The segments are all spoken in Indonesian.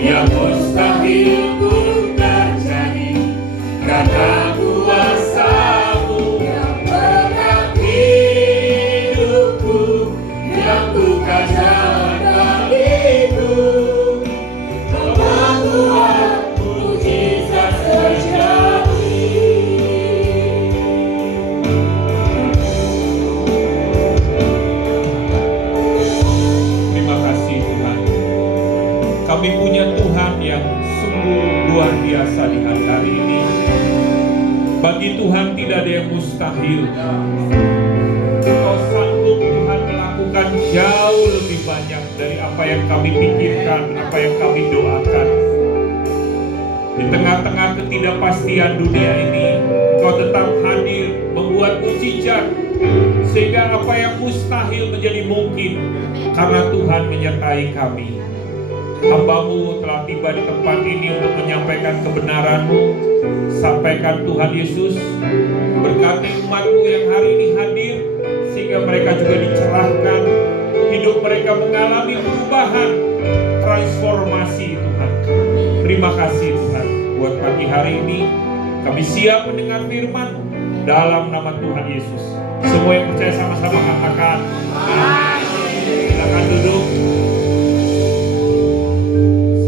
yang mustahil pun terjadi karena kuasa-Mu yang pegang hidupku, yang buka jalan bagiku. Membuat mujizat terjadi. Terima kasih Tuhan. Kami punya Tuhan yang sungguh luar biasa di hari ini. Bagi Tuhan tidak ada yang mustahil. Kau sanggup Tuhan melakukan jauh lebih banyak dari apa yang kami pikirkan, apa yang kami doakan. Di tengah-tengah ketidakpastian dunia ini, Kau tetap hadir membuat mujizat, sehingga apa yang mustahil menjadi mungkin karena Tuhan menyertai kami. Hamba-Mu telah tiba di tempat ini untuk menyampaikan kebenaran-Mu. Sampaikan Tuhan Yesus, berkati umat-Mu yang hari ini hadir, sehingga mereka juga dicerahkan, hidup mereka mengalami perubahan, transformasi Tuhan. Terima kasih Tuhan, buat pagi hari ini kami siap mendengar firman dalam nama Tuhan Yesus. Semua yang percaya sama-sama katakan amin. Silakan duduk.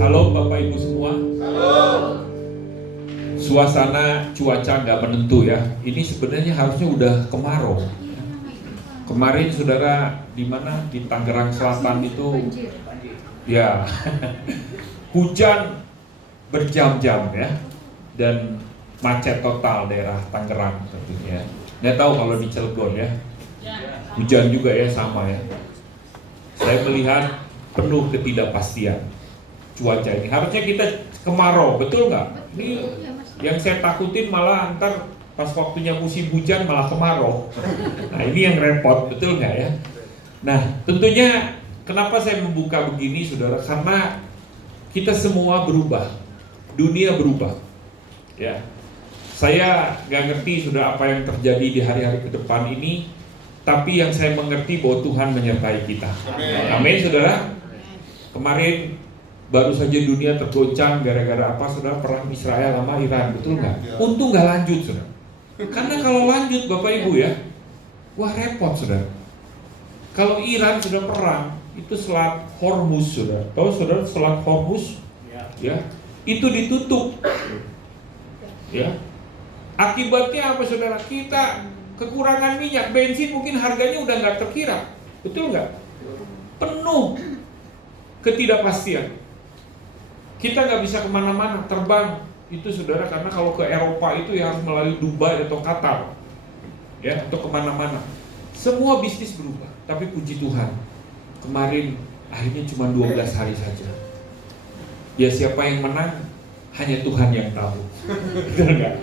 Salam Bapak Ibu semua. Suasana cuaca nggak menentu ya. Ini sebenarnya harusnya udah kemarau. Kemarin saudara di mana di Tangerang Selatan itu ya hujan berjam-jam ya, dan macet total daerah Tangerang tentunya. Nggak tahu kalau di Cilegon ya, hujan juga ya sama ya. Saya melihat penuh ketidakpastian cuaca ini. Harusnya kita kemarau, betul nggak? Ini yang saya takutin malah ntar pas waktunya musim hujan malah kemarau. Nah ini yang repot, betul nggak ya? Nah tentunya kenapa saya membuka begini saudara? Karena kita semua berubah, dunia berubah. Ya, saya nggak ngerti sudah apa yang terjadi di hari-hari ke depan ini, tapi yang saya mengerti bahwa Tuhan menyertai kita. Amin saudara. Kemarin baru saja dunia tergoncang gara-gara apa saudara? Perang Israel sama Iran, betul nggak? Untung nggak lanjut saudara. Karena kalau lanjut Bapak Ibu ya, wah repot saudara. Kalau Iran sudah perang, itu Selat Hormuz saudara. Tahu saudara Selat Hormuz? Ya, itu ditutup. Ya, akibatnya apa saudara? Kita kekurangan minyak, bensin mungkin harganya udah nggak terkira, betul nggak? Penuh ketidakpastian. Kita nggak bisa kemana-mana terbang itu saudara, karena kalau ke Eropa itu ya harus melalui Dubai atau Qatar, ya untuk kemana-mana. Semua bisnis berubah, tapi puji Tuhan kemarin akhirnya cuma 12 hari saja. Ya siapa yang menang? Hanya Tuhan yang tahu. Betul nggak?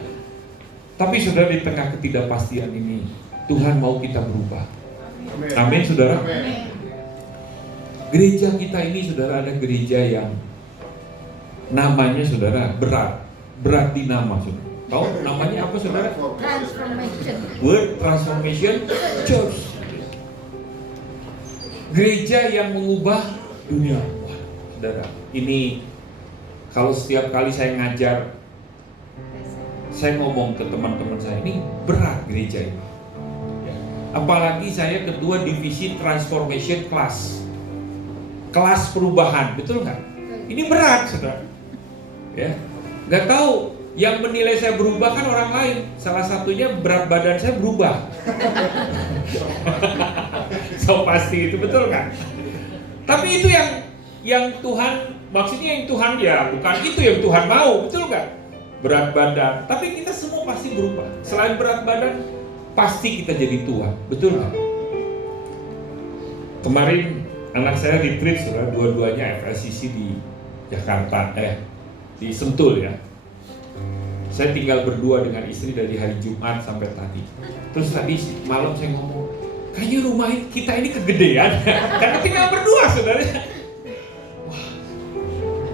Tapi saudara, di tengah ketidakpastian ini Tuhan mau kita berubah. Amin saudara. Gereja kita ini saudara, ada gereja yang namanya saudara berat di nama saudara. Tahu namanya apa saudara? Transformation. Word Transformation Church. Gereja yang mengubah dunia. Wah, saudara, ini kalau setiap kali saya ngajar, saya ngomong ke teman-teman saya, ini berat gereja ini. Ya. Apalagi saya ketua divisi Transformation Class, kelas perubahan, betul nggak? Ini berat, saudara. Ya, nggak tahu yang menilai saya berubah kan orang lain. Salah satunya berat badan saya berubah. So pasti itu, betul nggak? Tapi itu yang Tuhan, maksudnya yang Tuhan ya, bukan itu yang Tuhan mau, betul nggak? Berat badan, tapi kita semua pasti berubah. Selain berat badan, pasti kita jadi tua, betul nggak? Kemarin anak saya retreat, saudara, dua-duanya FLCC di Jakarta, di Sentul ya. Saya tinggal berdua dengan istri dari hari Jumat sampai tadi. Terus tadi malam saya ngomong, kayaknya rumah kita ini kegedean, karena tinggal berdua, saudara. Wah,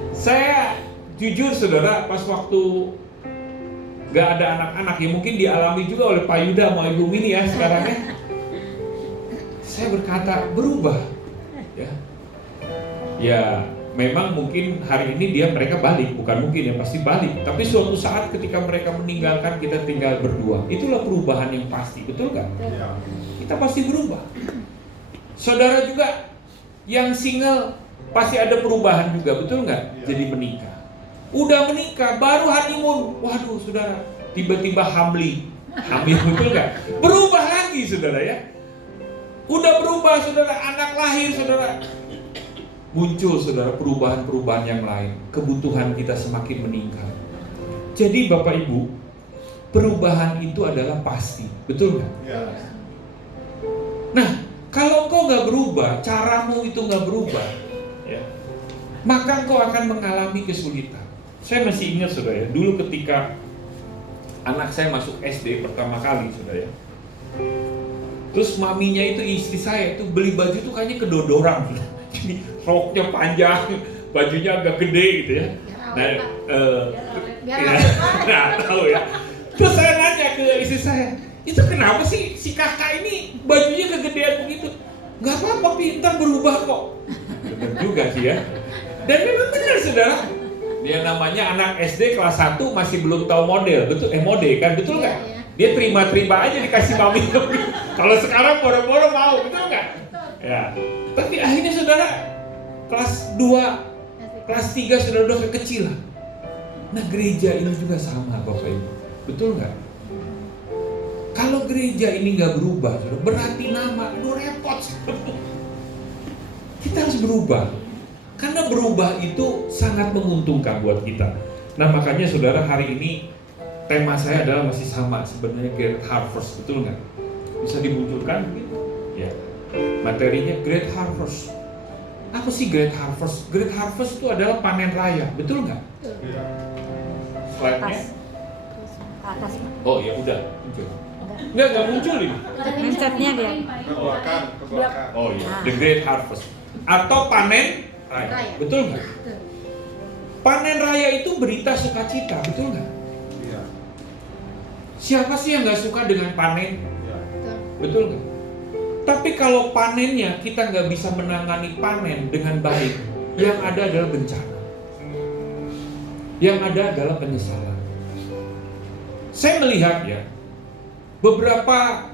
saya jujur saudara, pas waktu gak ada anak-anak, ya mungkin dialami juga oleh Pak Yuda sama Ibu Mini ya sekarang ya. Saya berkata berubah, ya memang mungkin hari ini mereka balik, bukan mungkin ya, pasti balik. Tapi suatu saat ketika mereka meninggalkan, kita tinggal berdua. Itulah perubahan yang pasti, betul nggak? Kita pasti berubah. Saudara juga yang single pasti ada perubahan juga, betul nggak? Jadi menikah. Udah menikah, baru honeymoon. Waduh, saudara, tiba-tiba hamil, betul nggak? Berubah lagi, saudara ya. Udah berubah, saudara, anak lahir, saudara. Muncul, saudara, perubahan-perubahan yang lain. Kebutuhan kita semakin meningkat. Jadi Bapak Ibu, perubahan itu adalah pasti, betul nggak? Nah, kalau engkau nggak berubah, caramu itu nggak berubah, ya, maka engkau akan mengalami kesulitan. Saya masih ingat, saudara ya, dulu ketika anak saya masuk SD pertama kali, saudara ya. Terus maminya itu, istri saya itu beli baju tuh kayaknya kedodoran. Jadi roknya panjang, bajunya agak gede gitu ya. Nah, tahu ya. Terus saya nanya ke istri saya, itu kenapa sih si kakak ini bajunya kegedean begitu? Gak apa-apa, pintar berubah kok. Benar juga sih ya. Dan memang benar, saudara. Dia namanya anak SD kelas 1 masih belum tahu model, betul? Mode kan, betul nggak? Dia terima-terima aja dikasih mami. Kalau sekarang boro-boro mau, betul nggak? Ya. Tapi akhirnya saudara kelas 2, kelas 3 sudah kekecilan. Nah, gereja ini juga sama, Bapak Ibu. Betul nggak? Kalau gereja ini nggak berubah, saudara, berarti nama, aduh repot. Kita harus berubah. Karena berubah itu sangat menguntungkan buat kita. Nah, makanya saudara, hari ini tema saya adalah masih sama sebenarnya, Great Harvest, betul nggak? Bisa dimunculkan begitu? Ya. Materinya Great Harvest. Apa sih Great Harvest? Great Harvest itu adalah panen raya, betul nggak? Slide-nya? Atas. Oh ya udah muncul. Nggak muncul ini. Mencetnya dia. Ke belakang. Oh iya, The Great Harvest atau panen raya, betul nggak? Panen raya itu berita sukacita, betul nggak? Iya. Siapa sih yang nggak suka dengan panen? Iya. Betul nggak? Tapi kalau panennya kita nggak bisa menangani panen dengan baik, yang ada adalah bencana, yang ada adalah penyesalan. Saya melihat ya, beberapa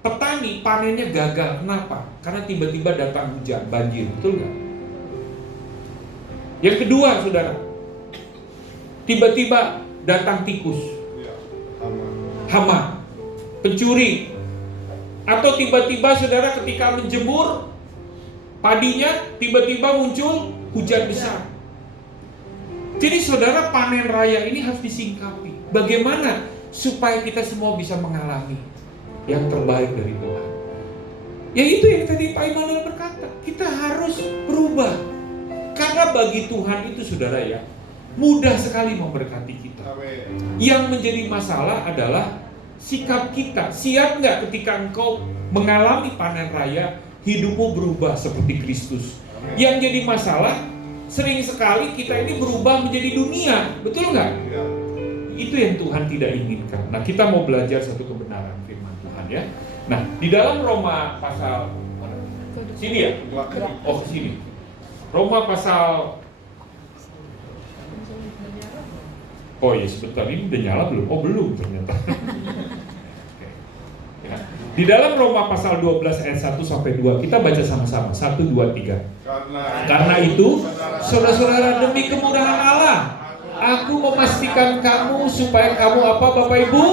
petani panennya gagal. Kenapa? Karena tiba-tiba datang hujan, banjir, betul nggak? Yang kedua, saudara, tiba-tiba datang tikus, Iya. hama, pencuri, atau tiba-tiba saudara ketika menjemur padinya tiba-tiba muncul hujan besar. Jadi saudara, panen raya ini harus disingkapi. Bagaimana supaya kita semua bisa mengalami yang terbaik dari Tuhan? Ya itu yang tadi Pak Immanuel berkata, kita harus berubah. Karena bagi Tuhan itu, saudara ya, mudah sekali memberkati kita. Yang menjadi masalah adalah sikap kita. Siap nggak ketika engkau mengalami panen raya, hidupmu berubah seperti Kristus? Yang jadi masalah, sering sekali kita ini berubah menjadi dunia, betul nggak? Iya. Itu yang Tuhan tidak inginkan. Nah, kita mau belajar satu kebenaran firman Tuhan ya. Nah, di dalam Roma pasal sini ya? Oh, sini. Roma pasal, oh iya sebentar, ini udah nyala belum? Oh belum ternyata. Ya. Di dalam Roma pasal 12 ayat 1 sampai 2, kita baca sama-sama. 1, 2, 3. Karena itu, saudara-saudara, demi kemurahan Allah, aku memastikan kamu supaya kamu apa, Bapak Ibu?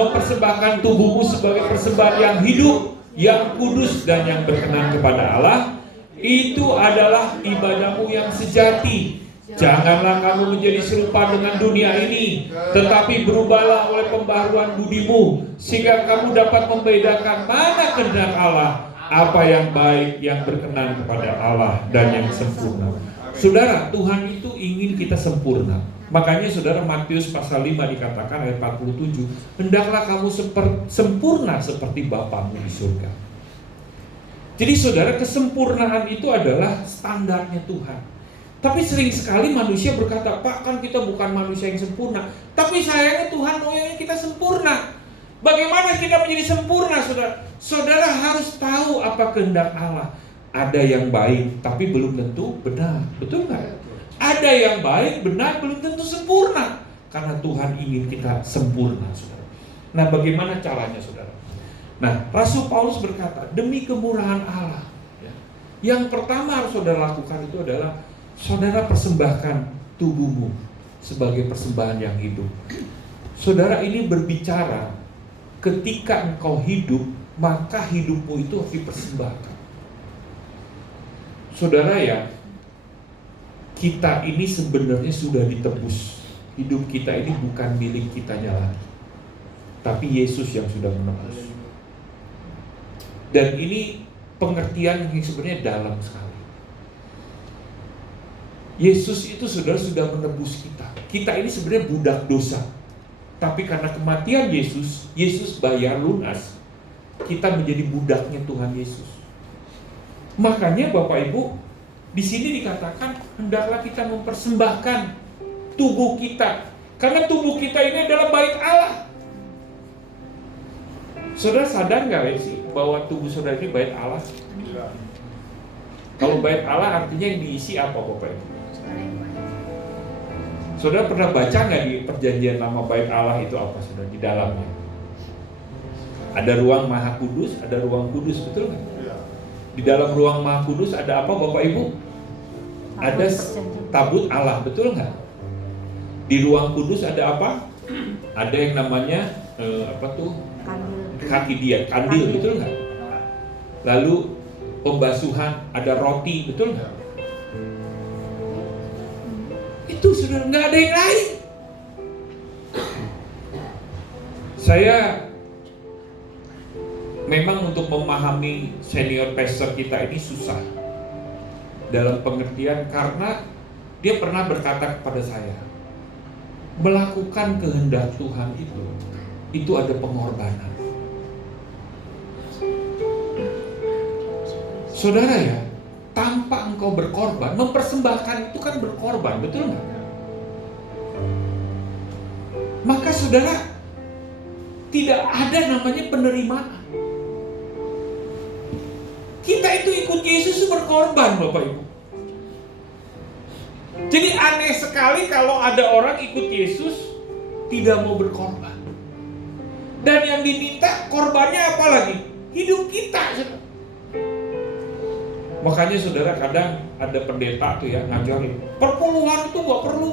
Mempersembahkan tubuhmu sebagai persembahan yang hidup, yang kudus dan yang berkenan kepada Allah. Itu adalah ibadahmu yang sejati. Janganlah kamu menjadi serupa dengan dunia ini, tetapi berubahlah oleh pembaharuan budimu, sehingga kamu dapat membedakan mana kehendak Allah, apa yang baik, yang berkenan kepada Allah, dan yang sempurna. Saudara, Tuhan itu ingin kita sempurna. Makanya saudara, Matius pasal 5 dikatakan ayat 47, hendaklah kamu sempurna seperti Bapamu di surga. Jadi saudara, kesempurnaan itu adalah standarnya Tuhan. Tapi sering sekali manusia berkata, Pak, kan kita bukan manusia yang sempurna. Tapi sayangnya Tuhan maunya kita sempurna. Bagaimana kita menjadi sempurna, saudara? Saudara harus tahu apa kehendak Allah. Ada yang baik, tapi belum tentu benar. Betul nggak? Ada yang baik, benar, belum tentu sempurna. Karena Tuhan ingin kita sempurna, saudara. Nah, bagaimana caranya, saudara? Nah, Rasul Paulus berkata, demi kemurahan Allah, ya, yang pertama harus saudara lakukan itu adalah saudara persembahkan tubuhmu sebagai persembahan yang hidup. Saudara, ini berbicara ketika engkau hidup, maka hidupmu itu harus dipersembahkan. Saudara ya, kita ini sebenarnya sudah ditebus. Hidup kita ini bukan milik kitanya lagi, tapi Yesus yang sudah menebus. Dan ini pengertian yang sebenarnya dalam sekali. Yesus itu saudara sudah menebus kita. Kita ini sebenarnya budak dosa, tapi karena kematian Yesus, Yesus bayar lunas. Kita menjadi budaknya Tuhan Yesus. Makanya Bapak Ibu, di sini dikatakan hendaklah kita mempersembahkan tubuh kita, karena tubuh kita ini adalah bait Allah. Saudara sadar nggak sih bahwa tubuh saudara ini bait Allah? Kalau bait Allah artinya yang diisi apa, Bapak Ibu? Saudara pernah baca nggak di perjanjian lama bait Allah itu apa, saudara, di dalamnya? Ada ruang Maha Kudus, ada ruang kudus, betul nggak? Di dalam ruang Maha Kudus ada apa, Bapak Ibu? Ada tabut Allah, betul nggak? Di ruang kudus ada apa? Ada yang namanya kandil, betul nggak? Lalu pembasuhan, ada roti, betul nggak? Itu sudah nggak ada yang lain. Saya memang untuk memahami senior pastor kita ini susah, dalam pengertian karena dia pernah berkata kepada saya, melakukan kehendak Tuhan itu ada pengorbanan. Saudara ya, tanpa engkau berkorban, mempersembahkan itu kan berkorban, betul nggak? Maka saudara, tidak ada namanya penerimaan. Kita itu ikut Yesus berkorban, Bapak Ibu. Jadi aneh sekali kalau ada orang ikut Yesus tidak mau berkorban. Dan yang diminta korbannya apa lagi? Hidup kita. Makanya saudara, kadang ada pendeta tuh ya ngajarin, perpuluhan itu gak perlu,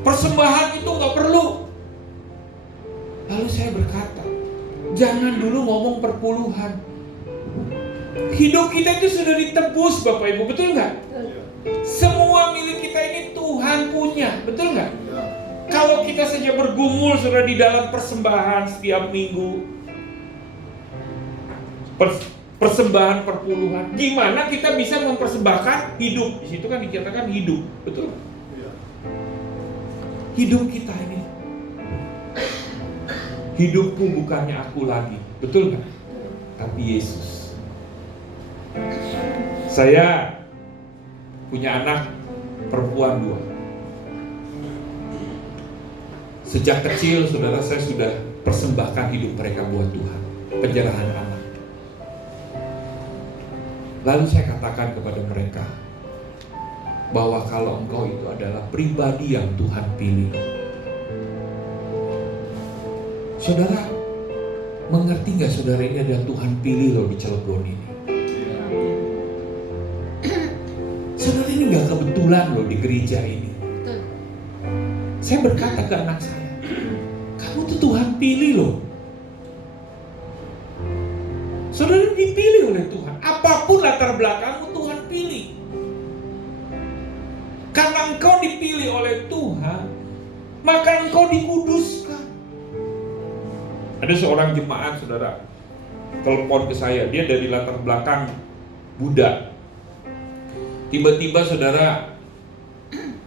persembahan itu gak perlu. Lalu saya berkata, jangan dulu ngomong perpuluhan. Hidup kita itu sudah ditebus, Bapak Ibu, betul nggak? Semua milik kita ini Tuhan punya, betul nggak? Kalau kita saja bergumul sudah di dalam persembahan setiap minggu, persembahan perpuluhan, gimana kita bisa mempersembahkan hidup? Di situ kan dikatakan hidup, betul? Hidup kita ini, hidupku bukannya aku lagi, betul nggak? Tapi Yesus. Saya punya anak perempuan 2. Sejak kecil, saudara, saya sudah persembahkan hidup mereka buat Tuhan, penyerahan anak. Lalu saya katakan kepada mereka bahwa kalau engkau itu adalah pribadi yang Tuhan pilih, saudara, mengerti gak saudara, ini adalah Tuhan pilih loh di Cilegon ini. Saudara, ini gak kebetulan loh di gereja ini. Saya berkata ke anak saya, kamu tuh Tuhan pilih loh. Saudara, dipilih oleh Tuhan. Apapun latar belakangmu, Tuhan pilih. Karena engkau dipilih oleh Tuhan, maka engkau dikuduskan. Ada seorang jemaat, saudara, telepon ke saya. Dia dari latar belakang Buddha. Tiba-tiba, saudara,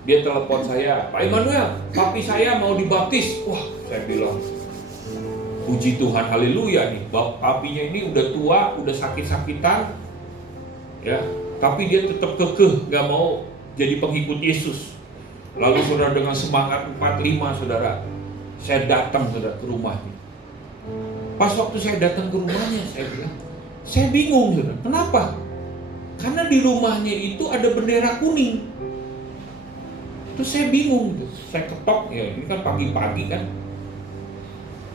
dia telepon saya, Pak Immanuel, papi saya mau dibaptis. Wah, saya bilang, puji Tuhan, haleluya nih. Papinya ini udah tua, udah sakit-sakitan, ya, tapi dia tetap kekeh, gak mau jadi pengikut Yesus. Lalu saudara, dengan semangat 45, saudara, saya datang, saudara, ke rumahnya. Pas waktu saya datang ke rumahnya, saya bilang, Saya bingung, saudara. Kenapa? Karena di rumahnya itu ada bendera kuning. Terus saya bingung, saya ketok, ya ini kan pagi-pagi kan.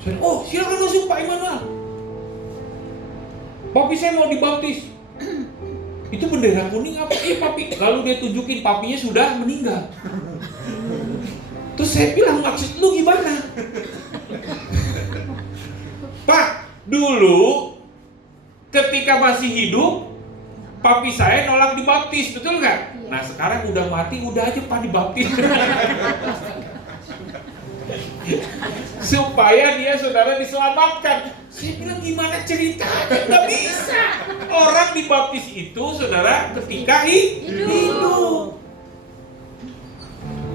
Saya, oh silakan masuk Pak Immanuel. Papi saya mau dibaptis. Itu bendera kuning apa? Iya papi. Lalu dia tunjukin papinya sudah meninggal. Terus saya bilang, maksud lu gimana? Pak, dulu ketika masih hidup, papi saya nolak dibaptis, betul nggak? Nah sekarang udah mati, udah aja Pak dibaptis. Supaya dia saudara diselamatkan. Saya bilang gimana ceritanya? Nggak bisa. Orang dibaptis itu saudara ketika hidup.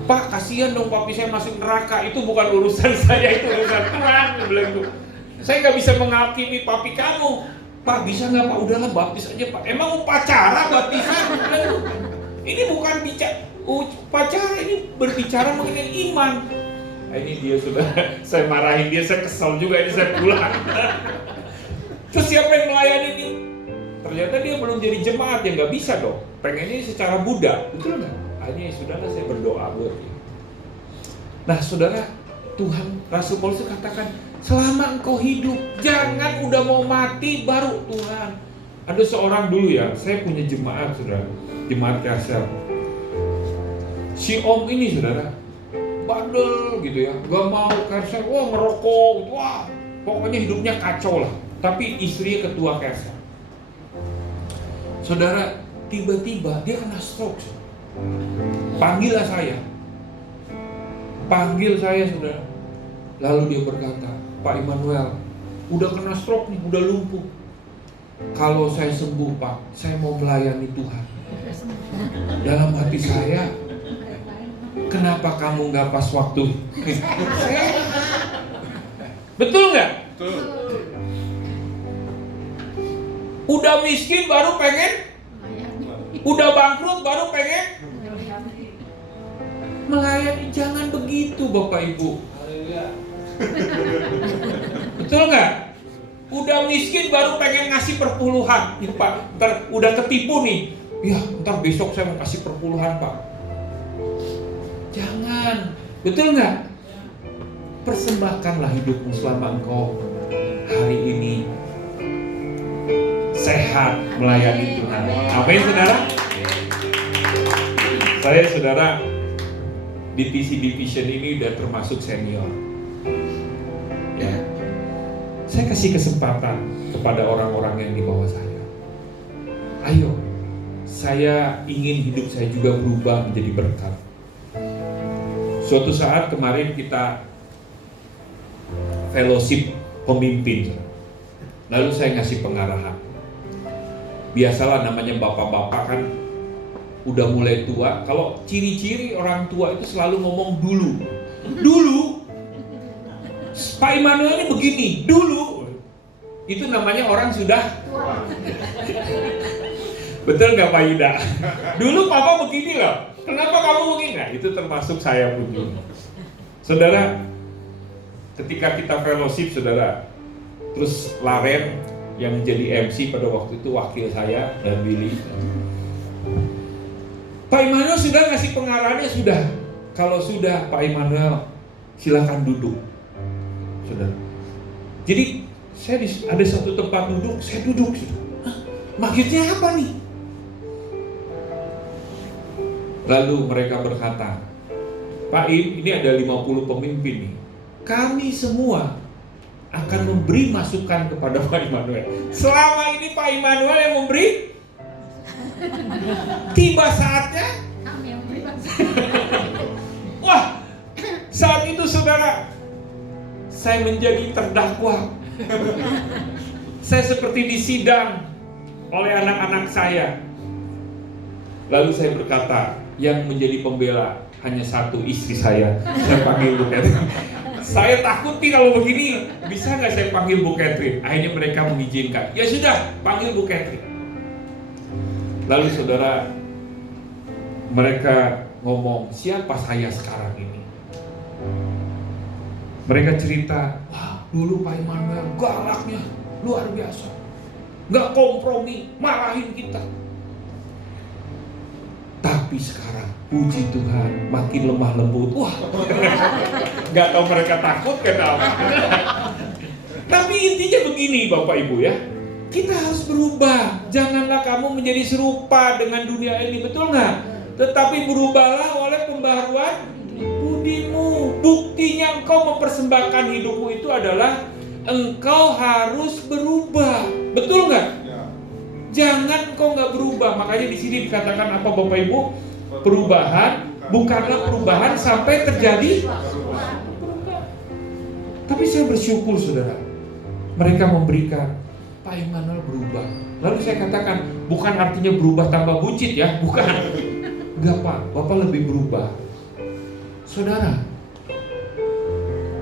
Pak kasihan dong papi saya masuk neraka. Itu bukan urusan saya, itu urusan Tuhan. Bilang itu. Saya nggak bisa menghakimi papi kamu. Pak bisa nggak Pak? Udahlah baptis aja Pak. Emang upacara baptisan? Ini bukan bicara upacara, ini berbicara mengenai iman. Nah, ini dia sudah, saya marahin dia, saya kesal juga, ini saya pulang. Terus siapa yang melayani ini? Ternyata dia belum jadi jemaat, ya nggak bisa dong. Pengennya secara Buddha, betul nggak? Akhirnya saudara saya berdoa buat dia. Nah saudara, Tuhan, Rasul Paulus katakan, selama engkau hidup, jangan udah mau mati baru Tuhan. Ada seorang dulu ya, saya punya jemaat saudara, jemaat Kasel. Si om ini saudara, bandel gitu ya, gak mau Kasel, wah ngerokok, wah pokoknya hidupnya kacau lah. Tapi istrinya ketua Kasel. Saudara, tiba-tiba dia kena stroke. Panggillah saya, panggil saya saudara. Lalu dia berkata, Pak Immanuel, udah kena stroke nih, udah lumpuh. Kalau saya sembuh Pak, saya mau melayani Tuhan. Dalam hati saya, kenapa kamu nggak pas waktu? Betul nggak? Betul. Udah miskin baru pengen, udah bangkrut baru pengen melayani. Jangan begitu Bapak Ibu. Betul nggak? Udah miskin baru pengen ngasih perpuluhan. Ya Pak, ntar udah ketipu nih. Ya ntar besok saya mau kasih perpuluhan Pak. Jangan. Betul nggak? Persembahkanlah hidupmu selama engkau hari ini sehat melayani Tuhan. Amin saudara. Saya saudara di TC Division ini udah termasuk senior. Ya. Saya kasih kesempatan kepada orang-orang yang di bawah saya. Ayo, saya ingin hidup saya juga berubah menjadi berkat. Suatu saat kemarin kita fellowship pemimpin. Lalu saya ngasih pengarahan. Biasalah namanya bapak-bapak kan udah mulai tua. Kalau ciri-ciri orang tua itu selalu ngomong dulu. Dulu Pak Immanuel ini begini, dulu. Itu namanya orang sudah tua. Betul nggak Pak Yuda? Dulu Papa begini loh. Kenapa kamu begini? Nah, itu termasuk saya begini. Saudara, ketika kita fellowship, saudara, terus Laren yang menjadi MC pada waktu itu wakil saya dan Billy. Pak Immanuel sudah ngasih pengarahannya sudah. Kalau sudah Pak Immanuel silakan duduk. Saudara. Jadi saya ada satu tempat duduk, saya duduk. Hah, maksudnya apa nih? Lalu mereka berkata, Pak Im, ini ada 50 pemimpin nih. Kami semua akan memberi masukan kepada Pak Immanuel. Selama ini Pak Immanuel yang memberi, tiba saatnya kami yang memberi masukan. Wah, saat itu saudara, saya menjadi terdakwa. Saya seperti disidang oleh anak-anak saya. Lalu saya berkata, yang menjadi pembela hanya satu, istri saya. Saya panggil Bu Catherine. Saya takut nih kalau begini, bisa nggak saya panggil Bu Catherine? Akhirnya mereka mengizinkan. Ya sudah, panggil Bu Catherine. Lalu saudara, mereka ngomong, siapa saya sekarang ini? Mereka cerita, wah dulu Pak Immanuel galaknya luar biasa. nggak kompromi, marahin kita. Tapi sekarang, puji Tuhan, makin lemah lembut. Wah, nggak tahu mereka takut kenapa. Tapi intinya begini Bapak Ibu ya, kita harus berubah. Janganlah kamu menjadi serupa dengan dunia ini, betul nggak? Tetapi berubahlah oleh pembaharuan budimu. Buktinya engkau mempersembahkan hidupmu itu adalah engkau harus berubah, betul nggak? Jangan engkau nggak berubah. Makanya di sini dikatakan apa Bapak Ibu? Perubahan bukanlah perubahan sampai terjadi. Tapi saya bersyukur saudara, mereka memberikan Pak Emmanuel berubah. Lalu saya katakan, bukan artinya berubah tambah bucit ya, bukan. Enggak Pak, Bapak lebih berubah. Saudara,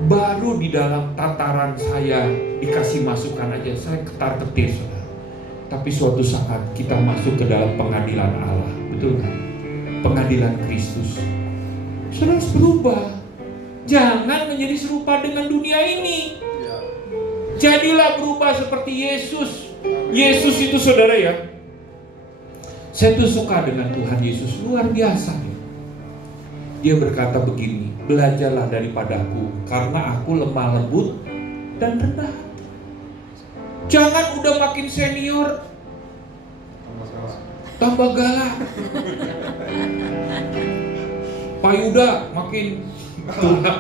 baru di dalam tataran saya dikasih masukan aja, saya ketar-ketir saudara. Tapi suatu saat kita masuk ke dalam pengadilan Allah, betul kan? Pengadilan Kristus. Saudara harus berubah. Jangan menjadi serupa dengan dunia ini. Jadilah berubah seperti Yesus. Yesus itu saudara ya, saya tuh suka dengan Tuhan Yesus, luar biasa. Dia berkata begini, belajarlah daripadaku, karena aku lemah lembut dan rendah hati. Jangan udah makin senior tambah galak. Pak Yuda makin tua,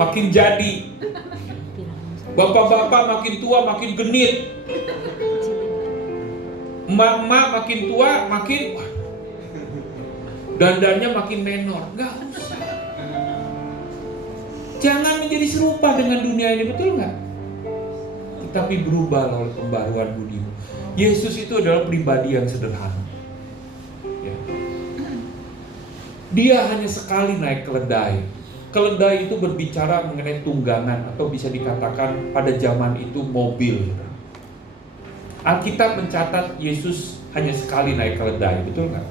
makin jadi. Bapak-bapak makin tua makin genit. Emak-emak makin tua makin dandannya makin menor. Gak usah. Jangan menjadi serupa dengan dunia ini, betul gak? Tapi berubah oleh pembaruan budimu. Yesus itu adalah pribadi yang sederhana ya. Dia hanya sekali naik keledai. Keledai itu berbicara mengenai tunggangan, atau bisa dikatakan pada zaman itu mobil. Alkitab mencatat Yesus hanya sekali naik keledai, betul nggak?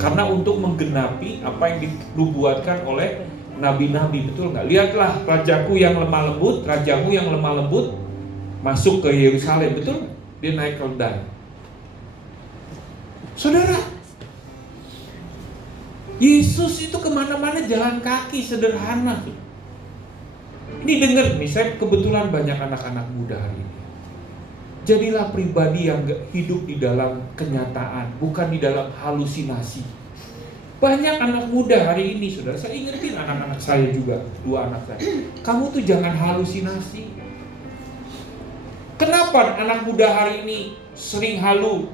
Karena untuk menggenapi apa yang dinubuatkan oleh nabi-nabi, betul nggak? Lihatlah rajaku yang lemah lembut, rajamu yang lemah lembut masuk ke Yerusalem, betul? Dia naik keledai. Saudara, Yesus itu kemana-mana jalan kaki, sederhana. Ini dengar nih, saya kebetulan banyak anak-anak muda hari ini. Jadilah pribadi yang hidup di dalam kenyataan, bukan di dalam halusinasi. Banyak anak muda hari ini, saudara, saya ingetin anak-anak saya juga, 2 anak saya. Kamu tuh jangan halusinasi. Kenapa anak muda hari ini sering halu?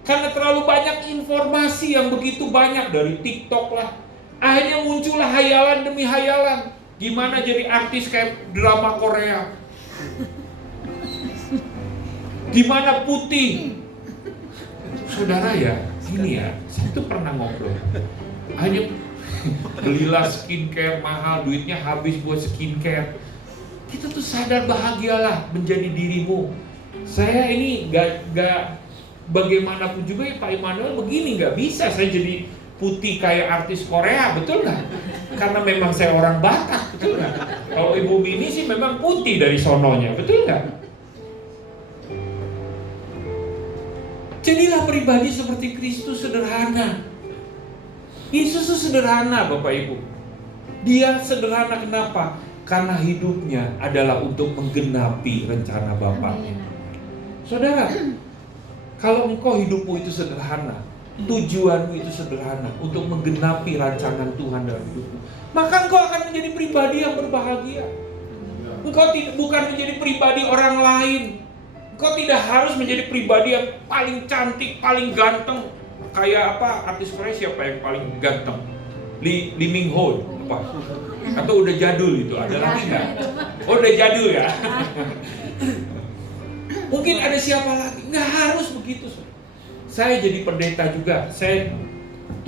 Karena terlalu banyak informasi yang begitu banyak dari TikTok lah. Akhirnya muncullah hayalan demi hayalan. Gimana jadi artis kayak drama Korea? Gimana putih? Saudara ya, gini ya, saya tuh pernah ngobrol. Hanya belilah skincare mahal, duitnya habis buat skincare. Kita tuh sadar, bahagialah menjadi dirimu. Saya ini gak bagaimanapun juga ya Pak Emmanuel begini, gak bisa saya jadi putih kayak artis Korea, betul gak? Karena memang saya orang Batak, betul gak? Kalau Ibu Mini sih memang putih dari sononya, betul gak? Jadilah pribadi seperti Kristus, sederhana. Yesus itu sederhana Bapak Ibu. Dia sederhana kenapa? Karena hidupnya adalah untuk menggenapi rencana Bapaknya. Saudara, kalau engkau hidupmu itu sederhana, tujuanmu itu sederhana untuk menggenapi rancangan Tuhan dalam hidupmu, maka engkau akan menjadi pribadi yang berbahagia. Engkau bukan menjadi pribadi orang lain. Engkau tidak harus menjadi pribadi yang paling cantik, paling ganteng. Kayak apa, artis Korea siapa yang paling ganteng? Lee Min Ho apa? Atau udah jadul itu? Ada lagi nggak? Oh, udah jadul ya. Mungkin ada siapa lagi? Nggak harus begitu. Saya jadi pendeta juga.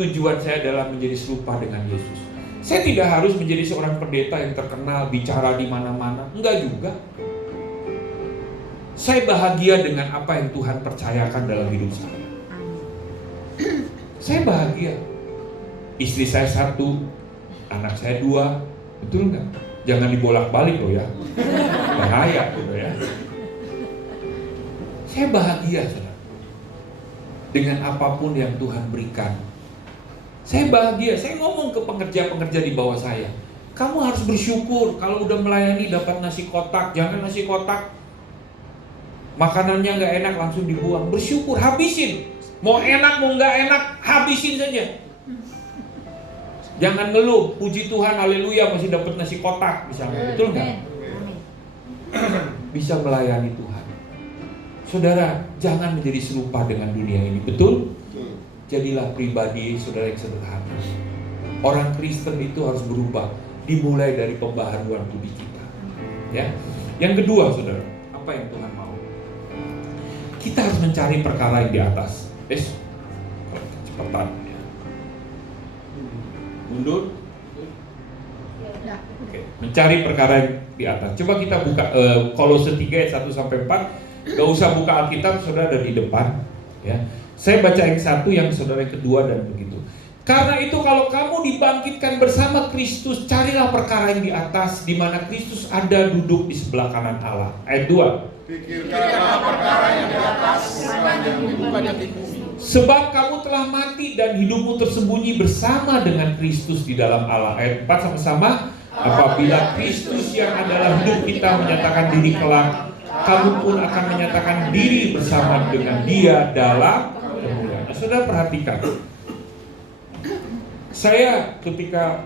Tujuan saya adalah menjadi serupa dengan Yesus. Saya tidak harus menjadi seorang pendeta yang terkenal, bicara di mana-mana. Enggak juga. Saya bahagia dengan apa yang Tuhan percayakan dalam hidup saya. Saya bahagia. Istri saya 1, anak saya 2, betul nggak? Jangan dibolak-balik loh ya, bahaya gitu ya. Saya bahagia, saudara, dengan apapun yang Tuhan berikan. Saya bahagia. Saya ngomong ke pekerja-pekerja di bawah saya, kamu harus bersyukur kalau udah melayani dapat nasi kotak. Jangan nasi kotak makanannya nggak enak langsung dibuang. Bersyukur, habisin. Mau enak mau nggak enak, habisin saja. Jangan ngeluh, puji Tuhan, haleluya masih dapat nasi kotak misalnya. Betul nggak? Bisa melayani Tuhan. Saudara, jangan menjadi serupa dengan dunia ini. Betul? Jadilah pribadi saudara yang sederhana. Orang Kristen itu harus berubah, dimulai dari pembaharuan budi kita. Ya. Yang kedua, saudara, apa yang Tuhan mau? Kita harus mencari perkara yang di atas. Cepetan. Mundur. Oke. Mencari perkara yang di atas. Coba kita buka Kolose 3 ayat 1 sampai 4. Gak usah buka Alkitab, saudara ada di depan. Ya. Saya baca yang satu, yang saudara yang kedua, dan begitu. Karena itu kalau kamu dibangkitkan bersama Kristus, carilah perkara yang di atas, di mana Kristus ada duduk di sebelah kanan Allah. Ayat 2. Pikirkanlah perkara yang di atas, bukan yang di bumi. Sebab kamu telah mati dan hidupmu tersembunyi bersama dengan Kristus di dalam Allah. Ayat 4 sama-sama. Apabila Kristus yang adalah hidup kita menyatakan diri kelak, kamu pun akan menyatakan diri bersama dengan Dia dalam kemuliaan. Nah, saudara perhatikan. Saya ketika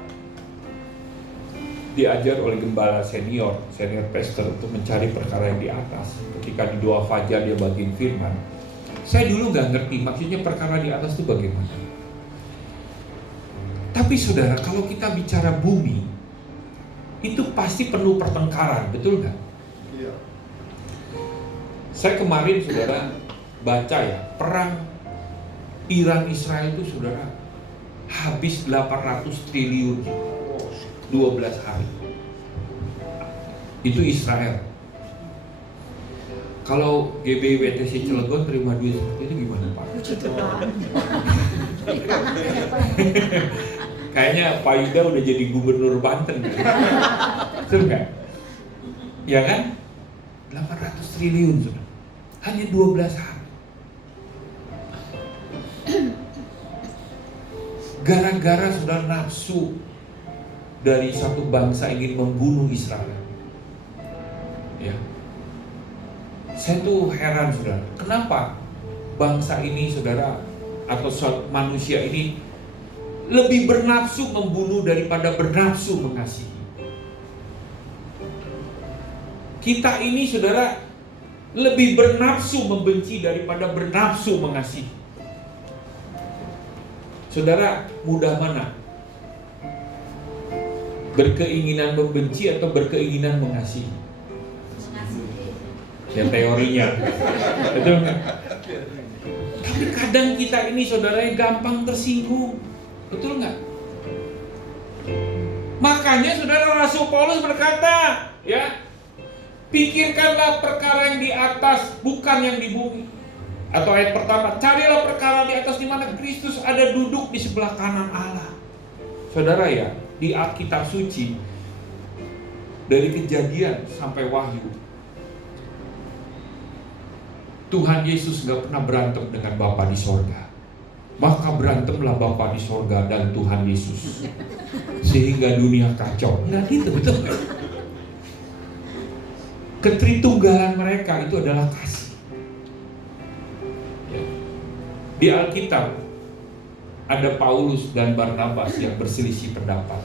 diajar oleh gembala senior pastor untuk mencari perkara yang di atas, ketika di doa fajar dia bagiin firman, saya dulu nggak ngerti maksudnya perkara di atas itu bagaimana. Tapi saudara, kalau kita bicara bumi, itu pasti penuh pertengkaran, betul nggak? Iya. Saya kemarin saudara baca ya, perang Iran Israel itu saudara habis 800 triliun 12 hari. Itu Israel. Kalau GBWTC Cilegon terima duit seperti itu gimana Pak? Kayaknya Pak Yuda udah jadi gubernur Banten. Betul nggak? Ya kan? 800 triliun sudah. Hanya 12 hari. Gara-gara sudah nafsu dari satu bangsa ingin membunuh Israel. Ya. Saya tuh heran saudara, kenapa bangsa ini saudara atau manusia ini lebih bernafsu membunuh daripada bernafsu mengasihi. Kita ini saudara lebih bernafsu membenci daripada bernafsu mengasihi. Saudara, mudah mana? Berkeinginan membenci atau berkeinginan mengasihi? Ya teorinya. Betul nggak? Tapi kadang kita ini saudara gampang tersinggung. Betul nggak? Makanya saudara Rasul Paulus berkata, ya, pikirkanlah perkara yang di atas, bukan yang di bumi. Atau ayat pertama, carilah perkara di atas di mana Kristus ada duduk di sebelah kanan Allah. Saudara ya, di Alkitab suci dari Kejadian sampai Wahyu, Tuhan Yesus gak pernah berantem dengan Bapa di sorga. Maka berantemlah Bapa di sorga dan Tuhan Yesus, sehingga dunia kacau. Nah gitu, betul kan? Ketritunggalan mereka itu adalah kasih. Di Alkitab ada Paulus dan Barnabas yang berselisih pendapat.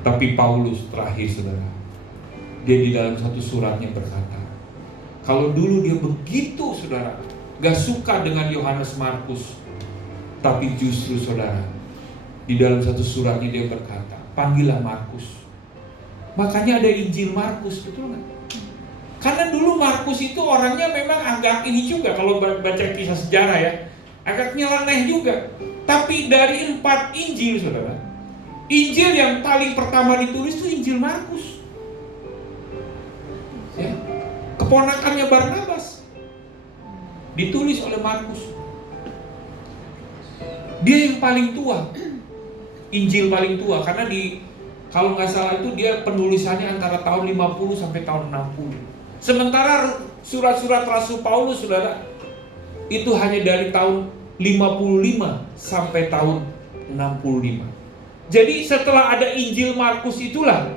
Tapi Paulus terakhir saudara, dia di dalam satu suratnya berkata, kalau dulu dia begitu saudara, gak suka dengan Yohanes Markus, tapi justru saudara, di dalam satu suratnya dia berkata, panggillah Markus. Makanya ada Injil Markus, betul gak? Karena dulu Markus itu orangnya memang agak ini juga, kalau baca kisah sejarah ya, agak nyeleneh juga. Tapi dari 4 Injil saudara, Injil yang paling pertama ditulis itu Injil Markus. Ya. Keponakannya Barnabas ditulis oleh Markus. Dia yang paling tua, Injil paling tua, karena kalau nggak salah itu dia penulisannya antara tahun 50 sampai tahun 60. Sementara surat-surat Rasul Paulus, saudara, itu hanya dari tahun 55 sampai tahun 65. Jadi setelah ada Injil Markus itulah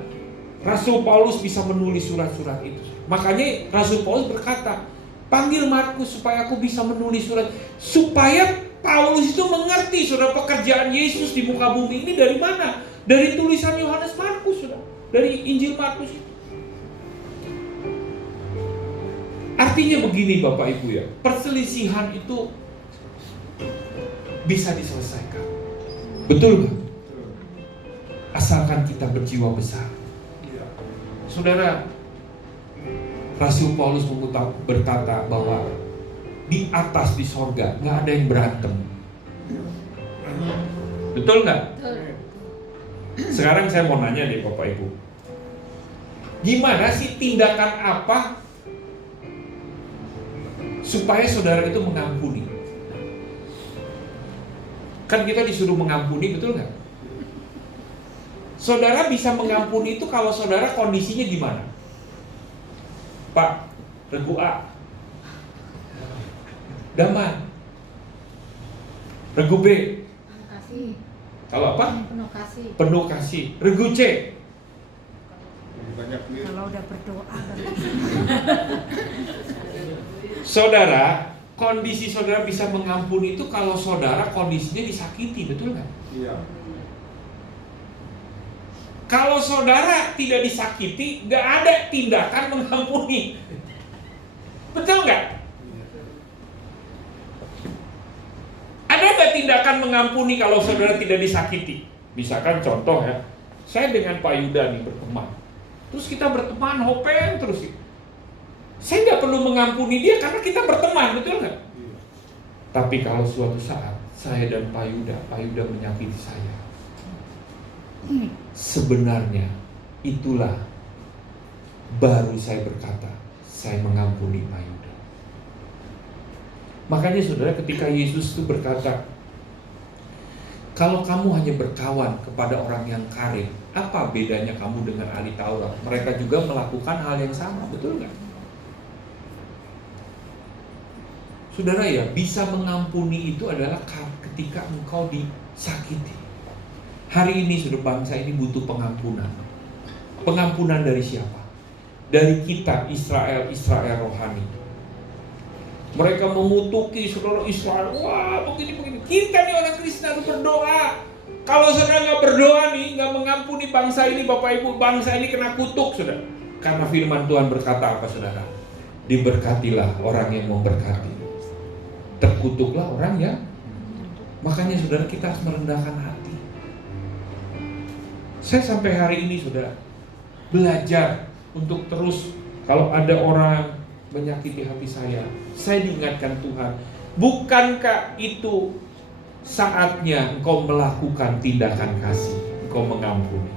Rasul Paulus bisa menulis surat-surat itu. Makanya Rasul Paulus berkata, panggil Markus supaya aku bisa menulis surat. Supaya Paulus itu mengerti, saudara, pekerjaan Yesus di muka bumi ini dari mana? Dari tulisan Yohanes Markus, saudara. Dari Injil Markus itu. Artinya begini Bapak Ibu ya, perselisihan itu bisa diselesaikan. Betul nggak? Asalkan kita berjiwa besar. Saudara, Rasul Paulus berkata bahwa di atas di sorga nggak ada yang berantem. Betul nggak? Sekarang saya mau nanya deh Bapak Ibu, gimana sih tindakan apa supaya saudara itu mengampuni? Kan kita disuruh mengampuni, betul nggak? Saudara bisa mengampuni itu kalau saudara kondisinya gimana? Pak, regu A, damai. Regu B, Penuh kasih. kalau apa? Penuh kasih. Penuh kasih. Regu C, Kalau udah berdoa kan. saudara, kondisi saudara bisa mengampuni itu kalau saudara kondisinya disakiti, betul nggak? Iya. Kalau saudara tidak disakiti, nggak ada tindakan mengampuni, betul nggak? Ada nggak tindakan mengampuni kalau saudara tidak disakiti? Misalkan contoh ya, saya dengan Pak Yuda nih berteman, terus kita berteman, hopeng terus. Saya nggak perlu mengampuni dia karena kita berteman, betul nggak? Tapi kalau suatu saat saya dan Pak Yuda menyakiti saya, sebenarnya itulah baru saya berkata, saya mengampuni Pak Yuda. Makanya saudara, ketika Yesus itu berkata, kalau kamu hanya berkawan kepada orang yang karim, apa bedanya kamu dengan ahli Taurat? Mereka juga melakukan hal yang sama, betul nggak? Saudara ya, bisa mengampuni itu adalah ketika engkau disakiti. Hari ini sudah bangsa ini butuh pengampunan. Pengampunan dari siapa? Dari kita, Israel rohani. Mereka mengutuki saudara Israel, wah begini. Kita nih orang Kristen harus berdoa. Kalau saudara nggak berdoa nih, nggak mengampuni bangsa ini, Bapak Ibu, bangsa ini kena kutuk, saudara. Karena firman Tuhan berkata apa, saudara? Diberkatilah orang yang memberkati, terkutuklah orang yang. Makanya saudara, kita harus merendahkan hati. Saya sampai hari ini saudara belajar untuk terus, kalau ada orang menyakiti hati saya diingatkan Tuhan, bukankah itu saatnya engkau melakukan tindakan kasih, engkau mengampuni.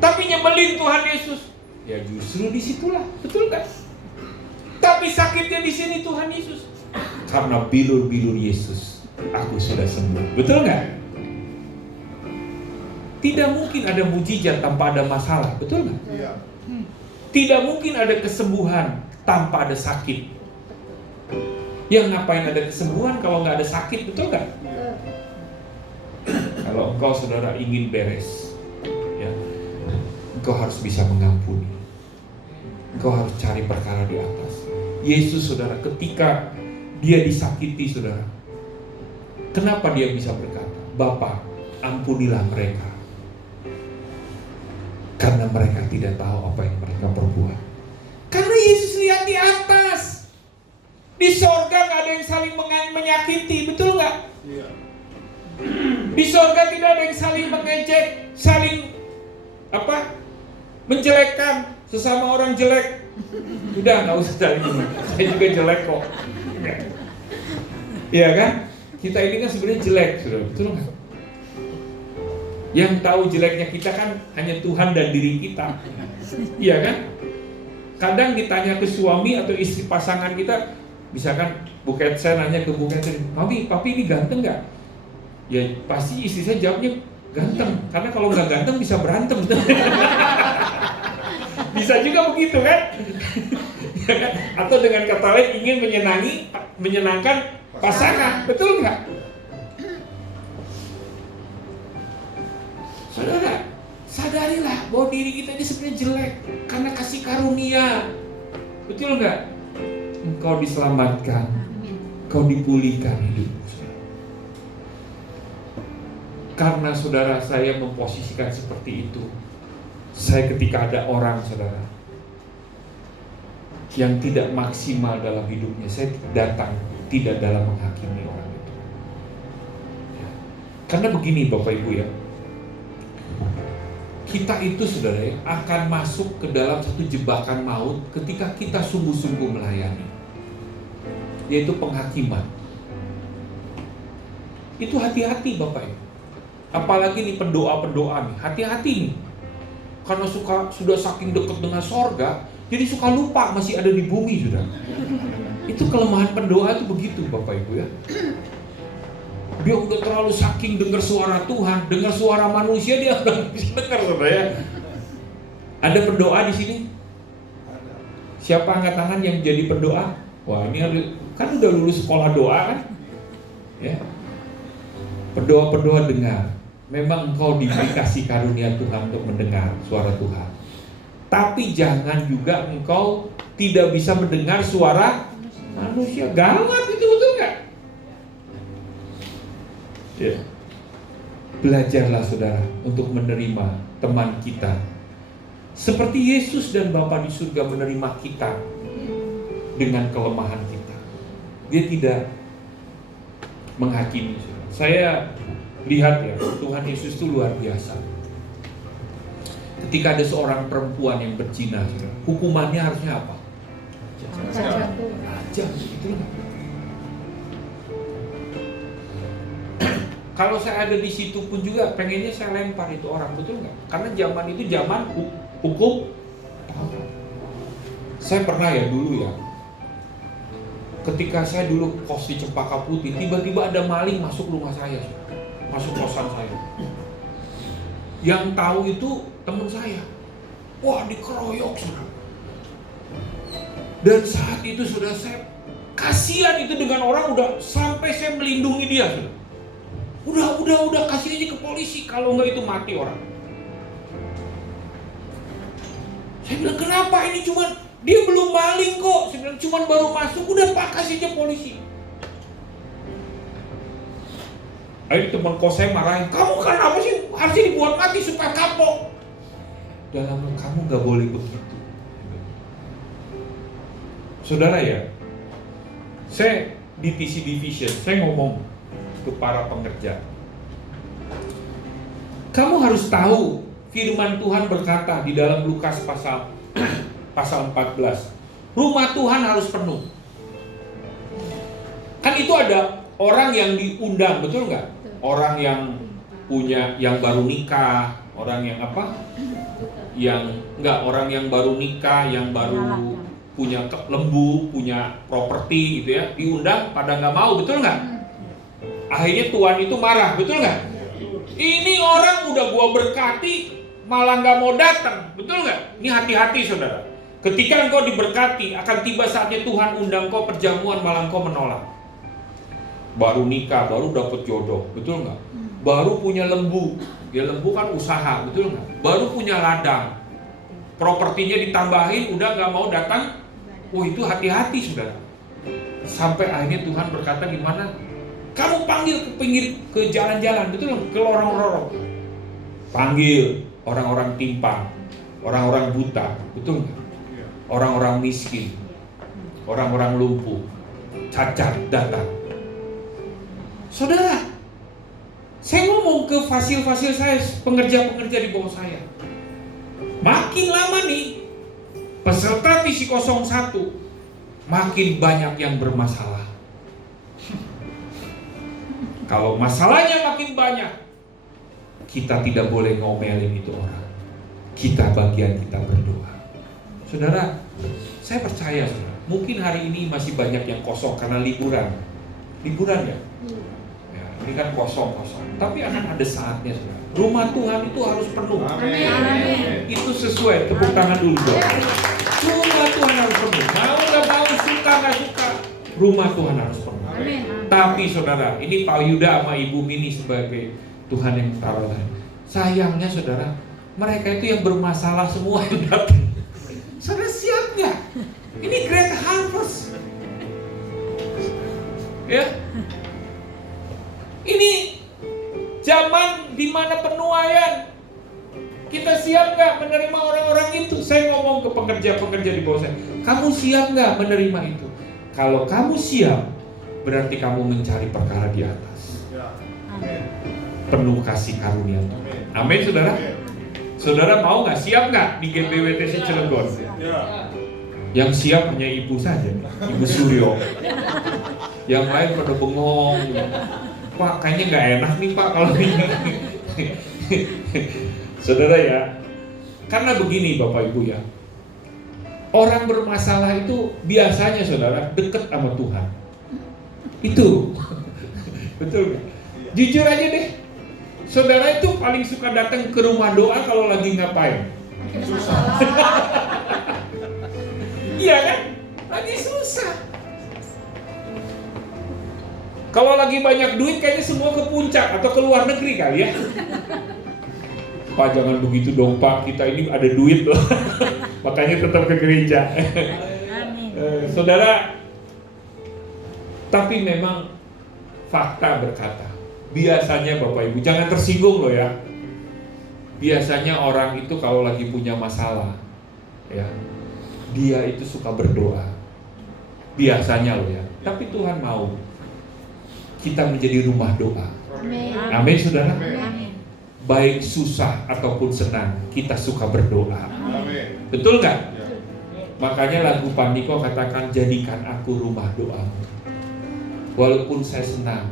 Tapi nyebelin Tuhan Yesus, ya justru disitulah, betul kan? Tapi sakitnya di sini Tuhan Yesus, karena bilur-bilur Yesus aku sudah sembuh, betul nggak? Tidak mungkin ada mujizat tanpa ada masalah, betul nggak? Iya. Tidak mungkin ada kesembuhan tanpa ada sakit. Yang ngapain ada kesembuhan kalau nggak ada sakit, betul nggak? Kalau engkau saudara ingin beres, ya, engkau harus bisa mengampuni. Engkau harus cari perkara di atas. Yesus saudara, ketika dia disakiti saudara, kenapa dia bisa berkata, Bapa, ampunilah mereka, karena mereka tidak tahu apa yang mereka perbuat. Karena Yesus lihat di atas, di sorga nggak ada yang saling menyakiti, betul nggak? Iya. Di sorga tidak ada yang saling mengejek, saling menjelekkan sesama orang jelek. Udah nggak usah saling, saya juga jelek kok. Iya kan? Kita ini kan sebenarnya jelek, saudara, betul nggak? Yang tahu jeleknya kita kan hanya Tuhan dan diri kita. Iya kan? Kadang ditanya ke suami atau istri pasangan kita, misalkan saya nanya ke Bu Catherine, Mami, Papi ini ganteng nggak? Ya pasti istri saya jawabnya ganteng, karena kalau nggak ganteng bisa berantem. Bisa juga begitu kan? Atau dengan kata lain ingin menyenangkan pasangan, betul nggak? Saudara, sadarilah bahwa diri kita ini sebenarnya jelek karena kasih karunia, betul nggak? Engkau diselamatkan, engkau dipulihkan hidup. Karena saudara saya memposisikan seperti itu, saya ketika ada orang saudara yang tidak maksimal dalam hidupnya, saya datang tidak dalam menghakimi orang itu. Karena begini Bapak Ibu ya, kita itu saudara ya, akan masuk ke dalam satu jebakan maut ketika kita sungguh-sungguh melayani, yaitu penghakiman. Itu hati-hati Bapak Ibu. Apalagi nih pendoa-pendoa nih, hati-hati nih. Karena sudah saking dekat dengan sorga, jadi suka lupa masih ada di bumi sudah. Itu kelemahan pendoa itu begitu Bapak Ibu ya. Dia udah terlalu saking dengar suara Tuhan, dengar suara manusia dia udah bisa dengar saudara ya. Ada pendoa di sini? Siapa angkat tangan yang jadi pendoa? Wah ini kan udah lulus sekolah doa kan? Ya. Pendoa-pendoa dengar. Memang engkau diberi kasih karunia Tuhan untuk mendengar suara Tuhan. Tapi jangan juga engkau tidak bisa mendengar suara manusia. Gawat itu, betul nggak? Ya. Belajarlah saudara untuk menerima teman kita seperti Yesus dan Bapa di surga menerima kita dengan kelemahan kita. Dia tidak menghakimi. Saya lihat ya, Tuhan Yesus itu luar biasa. Ketika ada seorang perempuan yang berzina, hukumannya harusnya apa? Rajam, itu enggak? Kalau saya ada di situ pun juga pengennya saya lempar itu orang, betul nggak? Karena zaman itu zaman hukum. Saya pernah ya dulu ya, ketika saya dulu kos di Cempaka Putih, tiba-tiba ada maling masuk rumah saya, masuk kosan saya. Yang tahu itu teman saya. Wah, dikeroyok sudah. Dan saat itu sudah saya kasihan itu dengan orang, udah sampai saya melindungi dia sudah. Udah kasih aja ke polisi, kalau enggak itu mati orang. Saya bilang, kenapa ini cuman dia belum maling kok. Saya bilang, cuman baru masuk, udah Pak kasih aja polisi. Ayo teman kos saya marahin, kamu kenapa sih harusnya dibuat mati supaya kapok. Dalam kamu gak boleh begitu. Saudara ya, saya di TC Division, saya ngomong ke para pengerja, kamu harus tahu firman Tuhan berkata di dalam Lukas pasal 14, rumah Tuhan harus penuh. Kan itu ada orang yang diundang, betul nggak? Orang yang punya, yang baru nikah, orang yang apa? Orang yang baru nikah, yang baru punya lembu, punya properti gitu ya, diundang pada nggak mau, betul nggak? Akhirnya Tuhan itu marah, betul nggak? Ini orang udah gua berkati malah nggak mau datang, betul nggak? Ini hati-hati saudara. Ketika engkau diberkati, akan tiba saatnya Tuhan undang kau perjamuan, malah engkau menolak. Baru nikah, baru dapat jodoh, betul nggak? Baru punya lembu, ya lembu kan usaha, betul nggak? Baru punya ladang, propertinya ditambahin, udah nggak mau datang. Oh itu hati-hati saudara. Sampai akhirnya Tuhan berkata gimana? Kamu panggil ke pinggir, ke jalan-jalan, betul nggak? Ke lorong-lorong. Panggil orang-orang timpang, orang-orang buta, betul nggak? Orang-orang miskin, orang-orang lumpuh, cacat, datang. Saudara, saya ngomong ke fasil-fasil saya, pengerja-pengerja di bawah saya. Makin lama nih, peserta visi 01 makin banyak yang bermasalah. Kalau masalahnya makin banyak, kita tidak boleh ngomelin itu orang. Kita bagian kita berdoa. Saudara, saya percaya saudara, mungkin hari ini masih banyak yang kosong karena liburan. Liburan ya? Ya, ini kan kosong-kosong. Tapi akan ada saatnya saudara. Rumah Tuhan itu harus penuh. Amin. Itu sesuai, tepuk tangan dulu dong. Rumah Tuhan Tuhan harus penuh. Mau nggak mau, suka nggak suka, rumah Tuhan harus penuh. Amin. Tapi saudara, ini Pak Yuda sama Ibu Mini sebagai Tuhan yang taruh. Sayangnya saudara, mereka itu yang bermasalah semua yang datang. Saudara siap nggak? Ini great harvest. Ya, ini zaman di mana penuaian. Kita siap nggak menerima orang-orang itu? Saya ngomong ke pekerja-pekerja di bawah saya, kamu siap nggak menerima itu? Kalau kamu siap, berarti kamu mencari perkara di atas. Penuh kasih karunia. Amin, saudara. Saudara mau nggak, siap nggak di GBWTC Cilegon? Yang siap hanya ibu saja, Ibu Suryo. Yang lain pada bengong. Pak, kayaknya nggak enak nih Pak kalau ini. Saudara ya, karena begini Bapak Ibu ya, orang bermasalah itu biasanya saudara dekat sama Tuhan. Itu betul. Jujur aja deh, saudara itu paling suka datang ke rumah doa kalau lagi ngapain? Susah. Iya kan? Lagi susah. Kalau lagi banyak duit kayaknya semua ke puncak atau ke luar negeri kali ya. Pak jangan begitu dong Pak, kita ini ada duit loh. Makanya tetap ke gereja. Saudara, tapi memang fakta berkata, biasanya Bapak Ibu jangan tersinggung loh ya. Biasanya orang itu kalau lagi punya masalah, ya, dia itu suka berdoa. Biasanya loh ya. Tapi Tuhan mau kita menjadi rumah doa. Amin, saudara. Amin. Baik susah ataupun senang, kita suka berdoa. Amin. Betul nggak? Ya. Makanya lagu Paniko katakan, jadikan aku rumah doamu. Walaupun saya senang,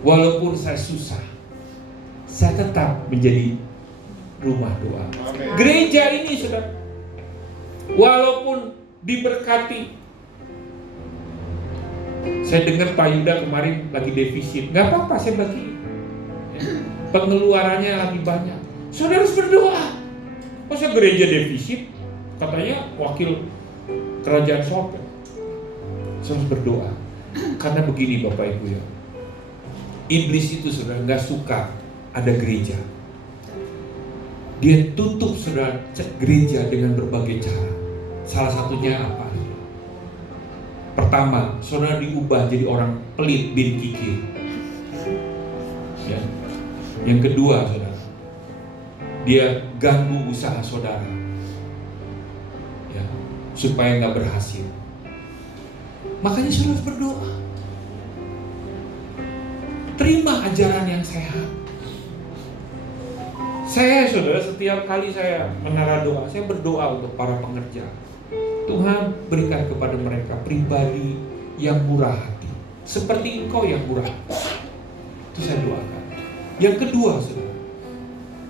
walaupun saya susah, saya tetap menjadi rumah doa. Amin. Gereja ini saudara, walaupun diberkati. Saya dengar Pak Yuda kemarin lagi defisit, nggak apa-apa saya bagi. Pengeluarannya lagi banyak. Saudara harus berdoa. Masa gereja defisit? Katanya wakil kerajaan sorga. Saya harus berdoa. Karena begini Bapak Ibu ya, iblis itu saudara nggak suka ada gereja. Dia tutup saudara gereja dengan berbagai cara. Salah satunya apa? Pertama, saudara diubah jadi orang pelit bin kikir. Ya. Yang kedua, saudara, dia ganggu usaha saudara, ya, supaya nggak berhasil. Makanya saudara harus berdoa. Terima ajaran yang sehat. Saya saudara setiap kali saya menara doa, saya berdoa untuk para pengerja. Tuhan berikan kepada mereka pribadi yang murah hati, seperti Engkau yang murah hati. Itu saya doakan. Yang kedua, saudara,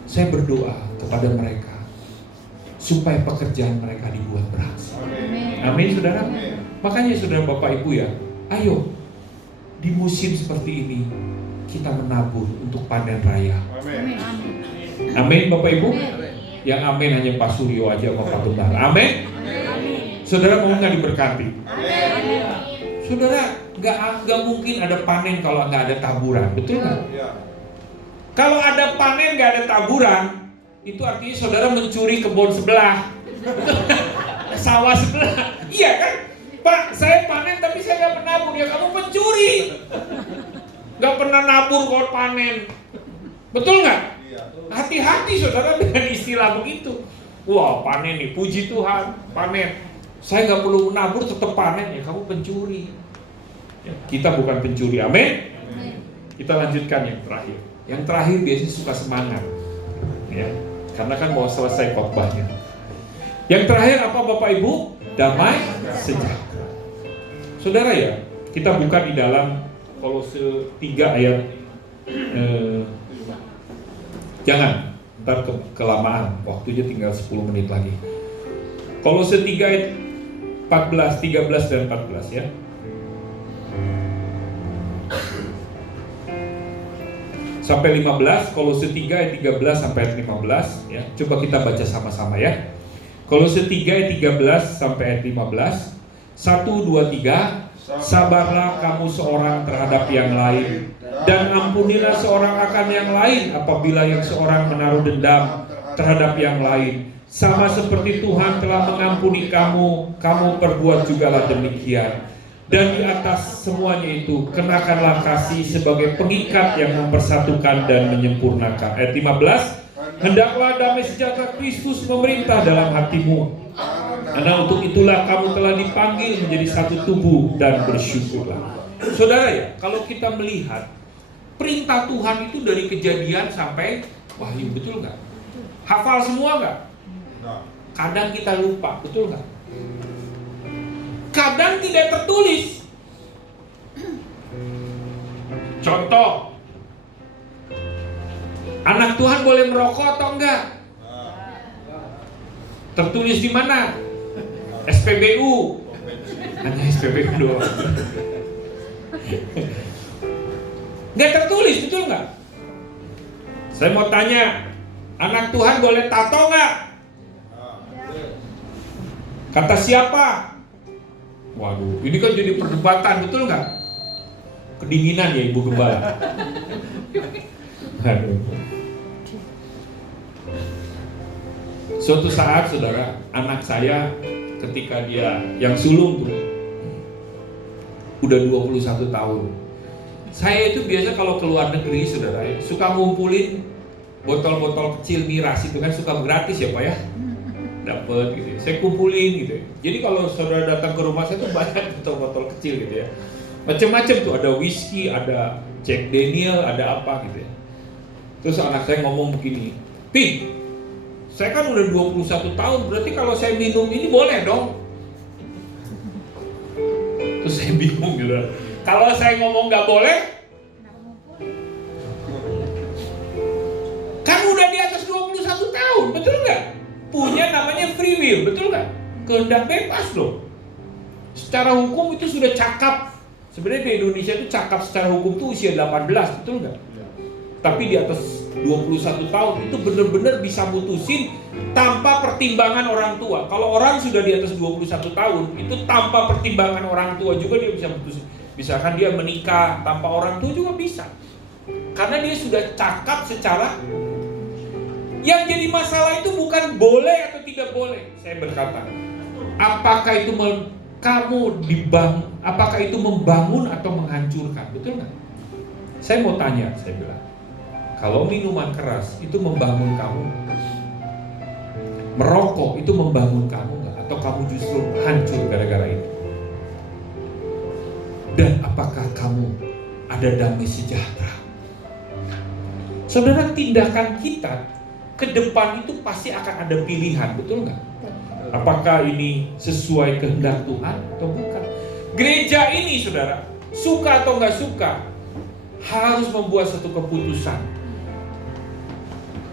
saya berdoa kepada mereka supaya pekerjaan mereka dibuat berhasil. Amin, saudara. Makanya saudara Bapak Ibu ya, ayo di musim seperti ini kita menabur untuk panen raya. Amin. Amin, Bapak Ibu. Yang amin hanya Pak Suryo aja sama Pak Bendara. Amin. Saudara mau nggak diberkati? Saudara nggak mungkin ada panen kalau nggak ada taburan, betul nggak? Ya. Kalau ada panen nggak ada taburan, itu artinya saudara mencuri kebun sebelah, sawah sebelah. Iya kan? Pak, saya panen tapi saya nggak pernah nabur. Ya kamu pencuri, nggak pernah nabur kalau panen, betul nggak? Iya. Hati-hati saudara dengan istilah begitu. Wah panen nih, puji Tuhan, panen. Saya nggak perlu menabur tetap panen, ya kamu pencuri. Ya, kita bukan pencuri, amin. Kita lanjutkan yang terakhir. Yang terakhir biasanya suka semangat, ya, karena kan mau selesai khotbahnya. Yang terakhir apa Bapak Ibu? Damai sejahtera. Saudara ya, kita buka di dalam Kolose 3 ayat jangan, ntar kelamaan, waktunya tinggal 10 menit lagi. Kolose 3 ayat 14, 13 dan 14 ya. Sampai 15, Kolose 3 ayat 13 sampai ayat 15 ya. Coba kita baca sama-sama ya. Kolose 3 ayat 13 sampai ayat 15. 1, 2, 3. Sabarlah kamu seorang terhadap yang lain, dan ampunilah seorang akan yang lain apabila yang seorang menaruh dendam terhadap yang lain. Sama seperti Tuhan telah mengampuni kamu, kamu perbuat jugalah demikian. Dan di atas semuanya itu, kenakanlah kasih sebagai pengikat yang mempersatukan dan menyempurnakan. Ayat 15. Hendaklah damai sejahtera Kristus memerintah dalam hatimu, karena untuk itulah kamu telah dipanggil menjadi satu tubuh, dan bersyukurlah. Saudara ya, kalau kita melihat perintah Tuhan itu dari Kejadian sampai Wahyu, betul nggak? Hafal semua nggak? Kadang kita lupa, betul nggak? Kadang tidak tertulis. Contoh, anak Tuhan boleh merokok atau enggak? Tertulis di mana? SPBU. Hanya SPBU doang. Nggak tertulis, betul nggak? Saya mau tanya, anak Tuhan boleh tato nggak? Kata siapa? Waduh, ini kan jadi perdebatan, betul nggak? Kedinginan ya Ibu Gembala. Aduh. Suatu saat saudara, anak saya ketika dia yang sulung tuh udah 21 tahun. Saya itu biasa kalau ke luar negeri saudara, suka ngumpulin botol-botol kecil miras itu kan suka gratis ya Pak ya. Dapat gitu ya. Saya kumpulin gitu ya. Jadi kalau saudara datang ke rumah saya tuh banyak botol-botol kecil gitu ya. Macam-macam tuh, ada whisky, ada Jack Daniel, ada apa gitu ya. Terus anak saya ngomong begini, "Pi, saya kan udah 21 tahun, berarti kalau saya minum ini boleh dong?" Terus saya bingung gitu. Kalau saya ngomong nggak boleh, kan udah di atas 21 tahun, betul nggak? Punya namanya free will, betul nggak? Kehendak bebas loh. Secara hukum itu sudah cakap. Sebenarnya di Indonesia itu cakap secara hukum itu usia 18, betul nggak? Tapi di atas 21 tahun itu benar-benar bisa mutusin tanpa pertimbangan orang tua. Kalau orang sudah di atas 21 tahun, itu tanpa pertimbangan orang tua juga dia bisa mutusin. Misalkan dia menikah tanpa orang tua juga bisa. Karena dia sudah cakap secara. Yang jadi masalah itu bukan boleh atau tidak boleh. Saya berkata, apakah itu apakah itu membangun atau menghancurkan? Betul nggak? Saya mau tanya, saya bilang, kalau minuman keras itu membangun kamu, merokok itu membangun kamu nggak? Atau kamu justru hancur gara-gara itu? Dan apakah kamu ada damai sejahtera? Saudara, tindakan kita ke depan itu pasti akan ada pilihan, betul nggak? Apakah ini sesuai kehendak Tuhan atau bukan? Gereja ini, saudara, suka atau nggak suka, harus membuat satu keputusan.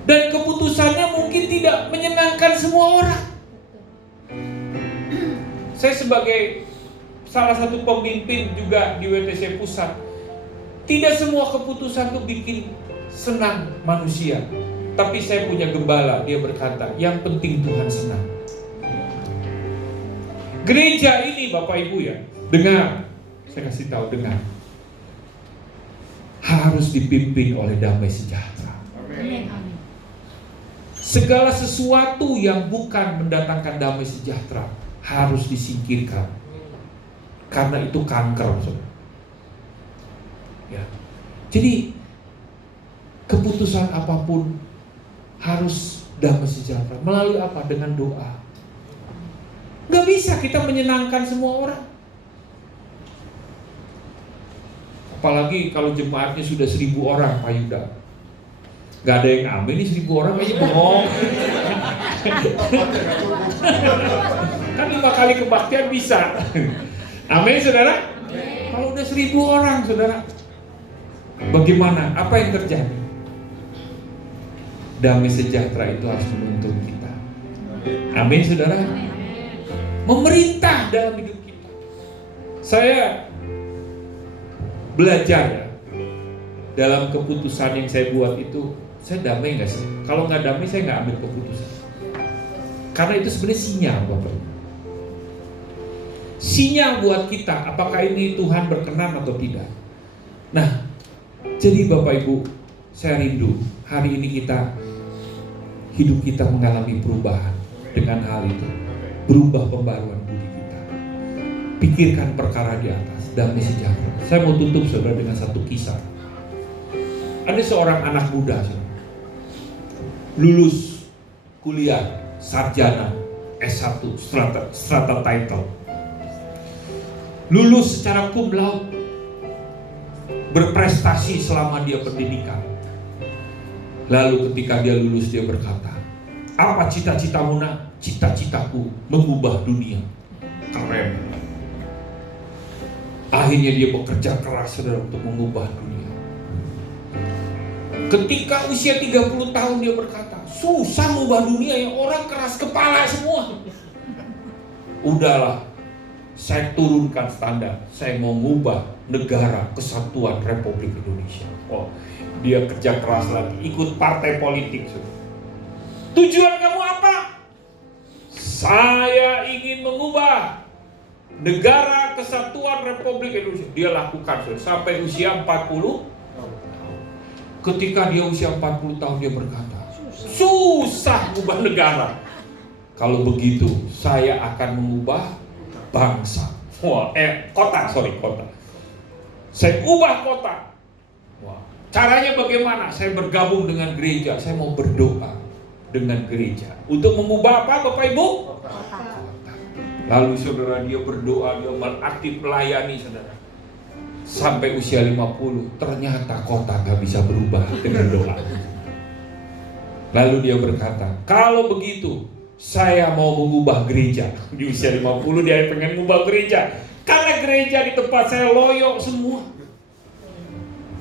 Dan keputusannya mungkin tidak menyenangkan semua orang. Saya sebagai salah satu pemimpin juga di WTC Pusat, tidak semua keputusan itu bikin senang manusia. Tapi saya punya gembala, dia berkata, yang penting Tuhan senang. Gereja ini Bapak Ibu ya, dengar, saya kasih tahu, dengar, harus dipimpin oleh damai sejahtera. Amin. Segala sesuatu yang bukan mendatangkan damai sejahtera harus disingkirkan, karena itu kanker, saudara. Ya. Jadi keputusan apapun harus damai sejahtera. Melalui apa? Dengan doa. Gak bisa kita menyenangkan semua orang. Apalagi kalau jemaatnya sudah 1.000 orang, Pak Yuda. Gak ada yang amin, ini 1.000 orang aja bengong. Kan 5 kali kebaktian bisa. Amin, saudara? Kalau udah 1.000 orang, saudara, bagaimana? Apa yang terjadi? Damai sejahtera itu harus menuntun kita. Amin, saudara. Memerintah dalam hidup kita. Saya belajar ya, dalam keputusan yang saya buat itu, saya damai nggak sih? Kalau nggak damai, saya nggak ambil keputusan. Karena itu sebenarnya sinyal, Bapak Ibu. Sinyal buat kita, apakah ini Tuhan berkenan atau tidak. Nah, jadi Bapak Ibu, saya rindu hari ini hidup kita mengalami perubahan dengan hal itu. Berubah pembaruan budi kita. Pikirkan perkara di atas, damai sejahtera. Saya mau tutup saudara dengan satu kisah. Ada seorang anak muda, saudara, lulus kuliah sarjana S1 strata title, lulus secara cum laude, berprestasi selama dia pendidikan. Lalu ketika dia lulus, dia berkata, apa cita-citamu nak? Cita-citaku mengubah dunia. Keren. Akhirnya dia bekerja keras, saudara, untuk mengubah dunia. Ketika usia 30 tahun dia berkata, susah mengubah dunia, yang orang keras kepala semua. Udahlah, saya turunkan standar, saya mau mengubah negara kesatuan Republik Indonesia. Oh, dia kerja keras lagi, ikut partai politik. Tujuan kamu apa? Saya ingin mengubah negara kesatuan Republik Indonesia. Dia lakukan sampai usia 40. Ketika dia usia 40 tahun dia berkata, susah mengubah negara. Kalau begitu saya akan mengubah bangsa. Kota. Saya ubah kota. Wah, caranya bagaimana? Saya bergabung dengan gereja. Saya mau berdoa dengan gereja untuk mengubah apa, Bapak Ibu? Kota. Lalu saudara, dia berdoa, dia aktif melayani, saudara. Sampai usia 50, ternyata kota gak bisa berubah dengan doa. Lalu dia berkata, kalau begitu saya mau mengubah gereja. Di usia 50 dia pengen mengubah gereja. Karena gereja di tempat saya loyo semua.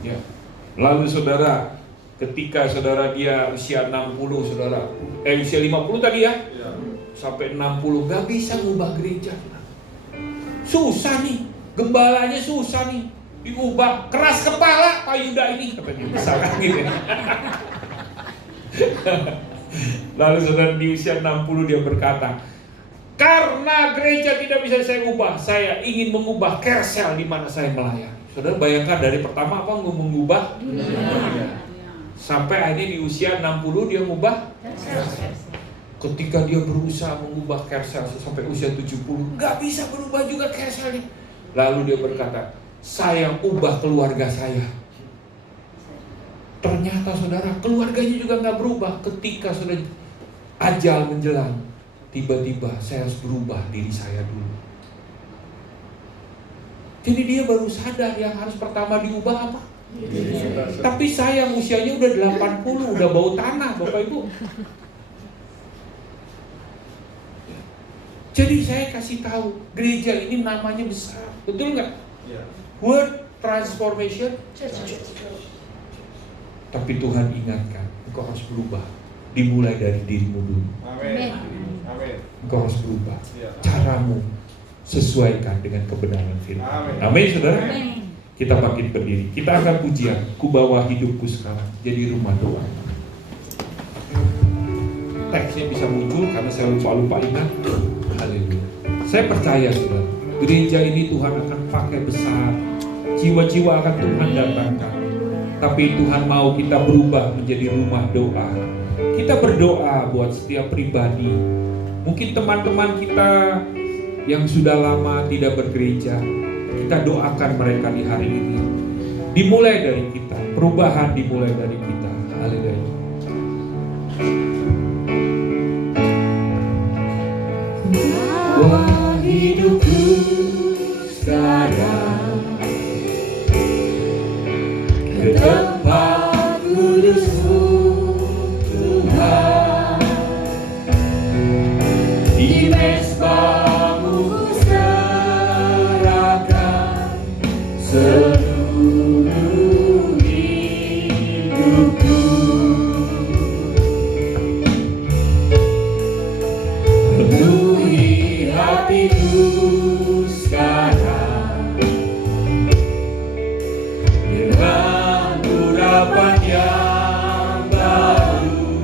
Ya. Lalu saudara, ketika saudara dia usia 60, saudara, usia 50 tadi ya, sampai 60 gak bisa mengubah gereja. Susah nih, gembalanya susah nih, diubah, keras kepala Pak Yuda ini, katanya misalkan gitu ya. Lalu saudara di usia 60 dia berkata, karena gereja tidak bisa saya ubah, saya ingin mengubah Kersel di mana saya melayani. Saudara bayangkan dari pertama apa mengubah dunia. Sampai akhirnya di usia 60 dia mengubah Kersel. Ketika dia berusaha mengubah Kersel sampai usia 70, gak bisa berubah juga Kerselnya. Lalu dia berkata, saya ubah keluarga saya. Ternyata saudara, keluarganya juga gak berubah. Ketika sudah ajal menjelang, tiba-tiba saya harus berubah diri saya dulu. Jadi dia baru sadar yang harus pertama diubah apa? Tapi saya usianya udah 80, udah bau tanah, Bapak Ibu. Jadi saya kasih tahu, gereja ini namanya besar, betul nggak? Word Transformation Church. Tapi Tuhan ingatkan, engkau harus berubah, dimulai dari dirimu dulu. Amin. Engkau harus berubah, caramu sesuaikan dengan kebenaran firman. Amin, saudara. Amin. Kita bangkit berdiri, kita akan pujian, ku bawa hidupku sekarang jadi rumah doa. Teksnya bisa muncul karena saya lupa ingat. Haleluya. Saya percaya saudara, gereja ini Tuhan akan pakai besar, jiwa-jiwa akan Tuhan datangkan. Tapi Tuhan mau kita berubah menjadi rumah doa. Kita berdoa buat setiap pribadi. Mungkin teman-teman kita yang sudah lama tidak bergereja, kita doakan mereka di hari ini. Dimulai dari kita, perubahan dimulai dari kita. Haleluya. Wah, hidupku sekarang ke tempat kudus-Mu Tuhan, di mezbah-Mu serahkan seluruh hidupku. Penuhi hatiku sekarang dengan urapan yang baru.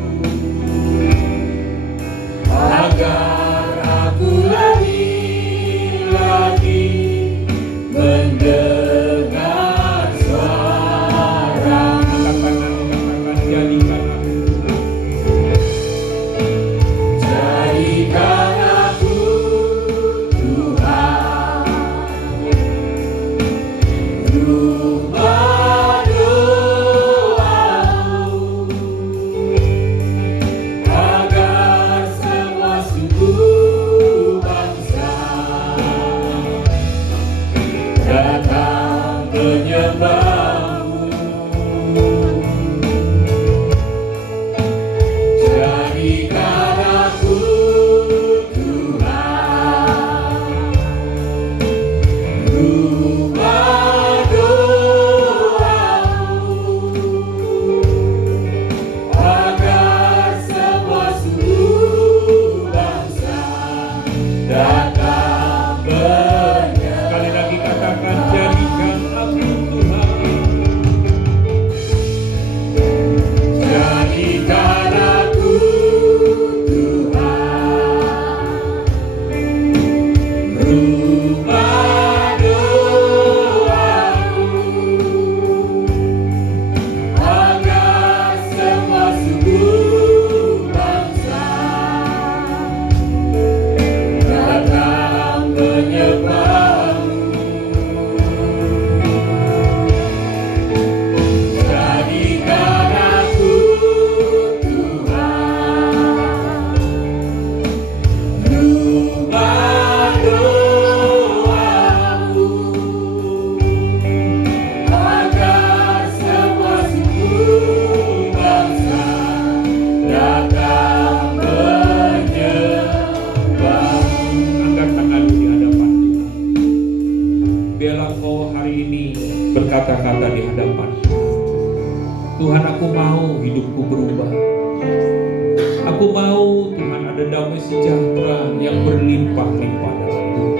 berlimpah-limpah dalam hidup.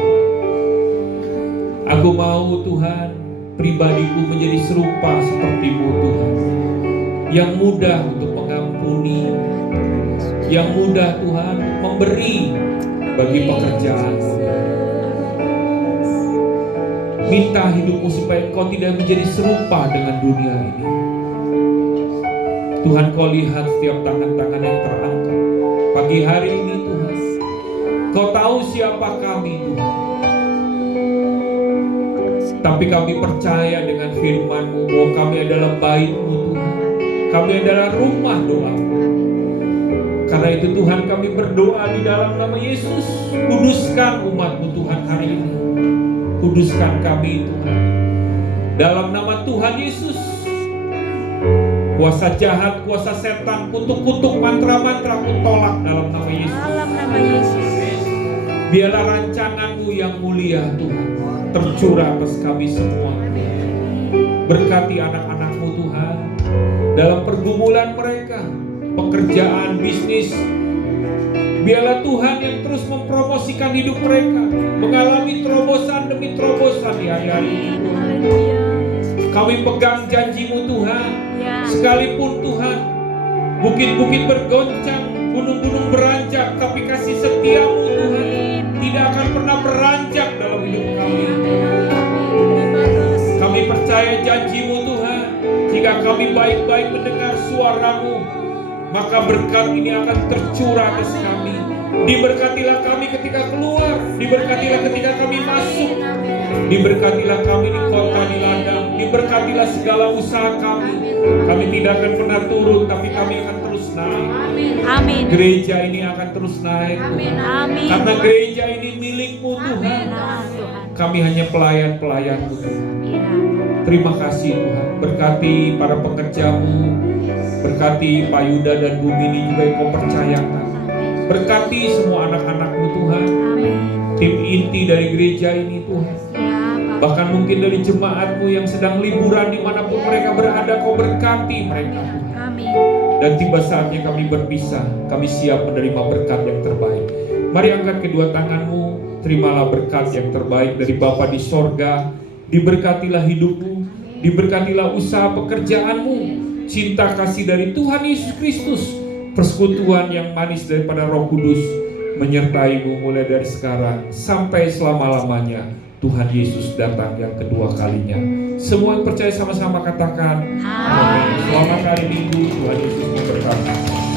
Aku mau Tuhan, pribadiku menjadi serupa seperti-Mu Tuhan, yang mudah untuk mengampuni, yang mudah Tuhan memberi bagi pekerjaan. Minta hidupmu supaya Engkau tidak menjadi serupa dengan dunia ini. Tuhan, Kau lihat setiap tangan-tangan yang terangkat pagi hari ini Tuhan. Kau tahu siapa kami Tuhan. Tapi kami percaya dengan firman-Mu bahwa kami adalah bait-Mu Tuhan. Kami adalah rumah doa-Mu. Karena itu Tuhan, kami berdoa di dalam nama Yesus. Kuduskan umat-Mu Tuhan hari ini. Kuduskan kami Tuhan. Dalam nama Tuhan Yesus. Kuasa jahat, kuasa setan, kutuk-kutuk, mantra-mantra ku tolak dalam nama Yesus. Dalam nama Yesus. Biarlah rancangan-Mu yang mulia Tuhan tercurah atas kami semua. Berkati anak-anak-Mu Tuhan dalam pergumulan mereka, pekerjaan, bisnis. Biarlah Tuhan yang terus mempromosikan hidup mereka, mengalami terobosan demi terobosan di hari-hari ini Tuhan. Kami pegang janji-Mu Tuhan. Sekalipun Tuhan, bukit-bukit bergoncang, gunung-gunung beranjak, tapi kasih setia-Mu Tuhan tidak akan pernah beranjak dalam hidup kami. Kami percaya janji-Mu Tuhan. Jika kami baik-baik mendengar suara-Mu, maka berkat ini akan tercurah atas kami. Diberkatilah kami ketika keluar, diberkatilah ketika kami masuk, diberkatilah kami di kota, di ladang, diberkatilah segala usaha kami. Kami tidak akan pernah turun, tapi kami akan terus naik. Amin. Gereja ini akan terus naik Tuhan. Amin. Karena gereja ini milik-Mu Tuhan. Kami hanya pelayan-pelayan-Mu Tuhan. Terima kasih Tuhan. Berkati para pekerja-Mu, berkati Pak Yuda dan Bu Mini juga yang Kau percayakan. Berkati semua anak-anak-Mu Tuhan. Tim inti dari gereja ini Tuhan. Bahkan mungkin dari jemaat-Mu yang sedang liburan dimanapun mereka berada, Kau berkati mereka Tuhan. Amin. Dan tiba saatnya kami berpisah, kami siap menerima berkat yang terbaik. Mari angkat kedua tangan-Mu, terimalah berkat yang terbaik dari Bapa di sorga. Diberkatilah hidupmu, diberkatilah usaha pekerjaan-Mu, cinta kasih dari Tuhan Yesus Kristus, persekutuan yang manis daripada Roh Kudus menyertai-Mu mulai dari sekarang sampai selama-lamanya. Tuhan Yesus datang yang kedua kalinya. Semua yang percaya sama-sama katakan amin. Selamat hari Minggu, Tuhan Yesus memberkati.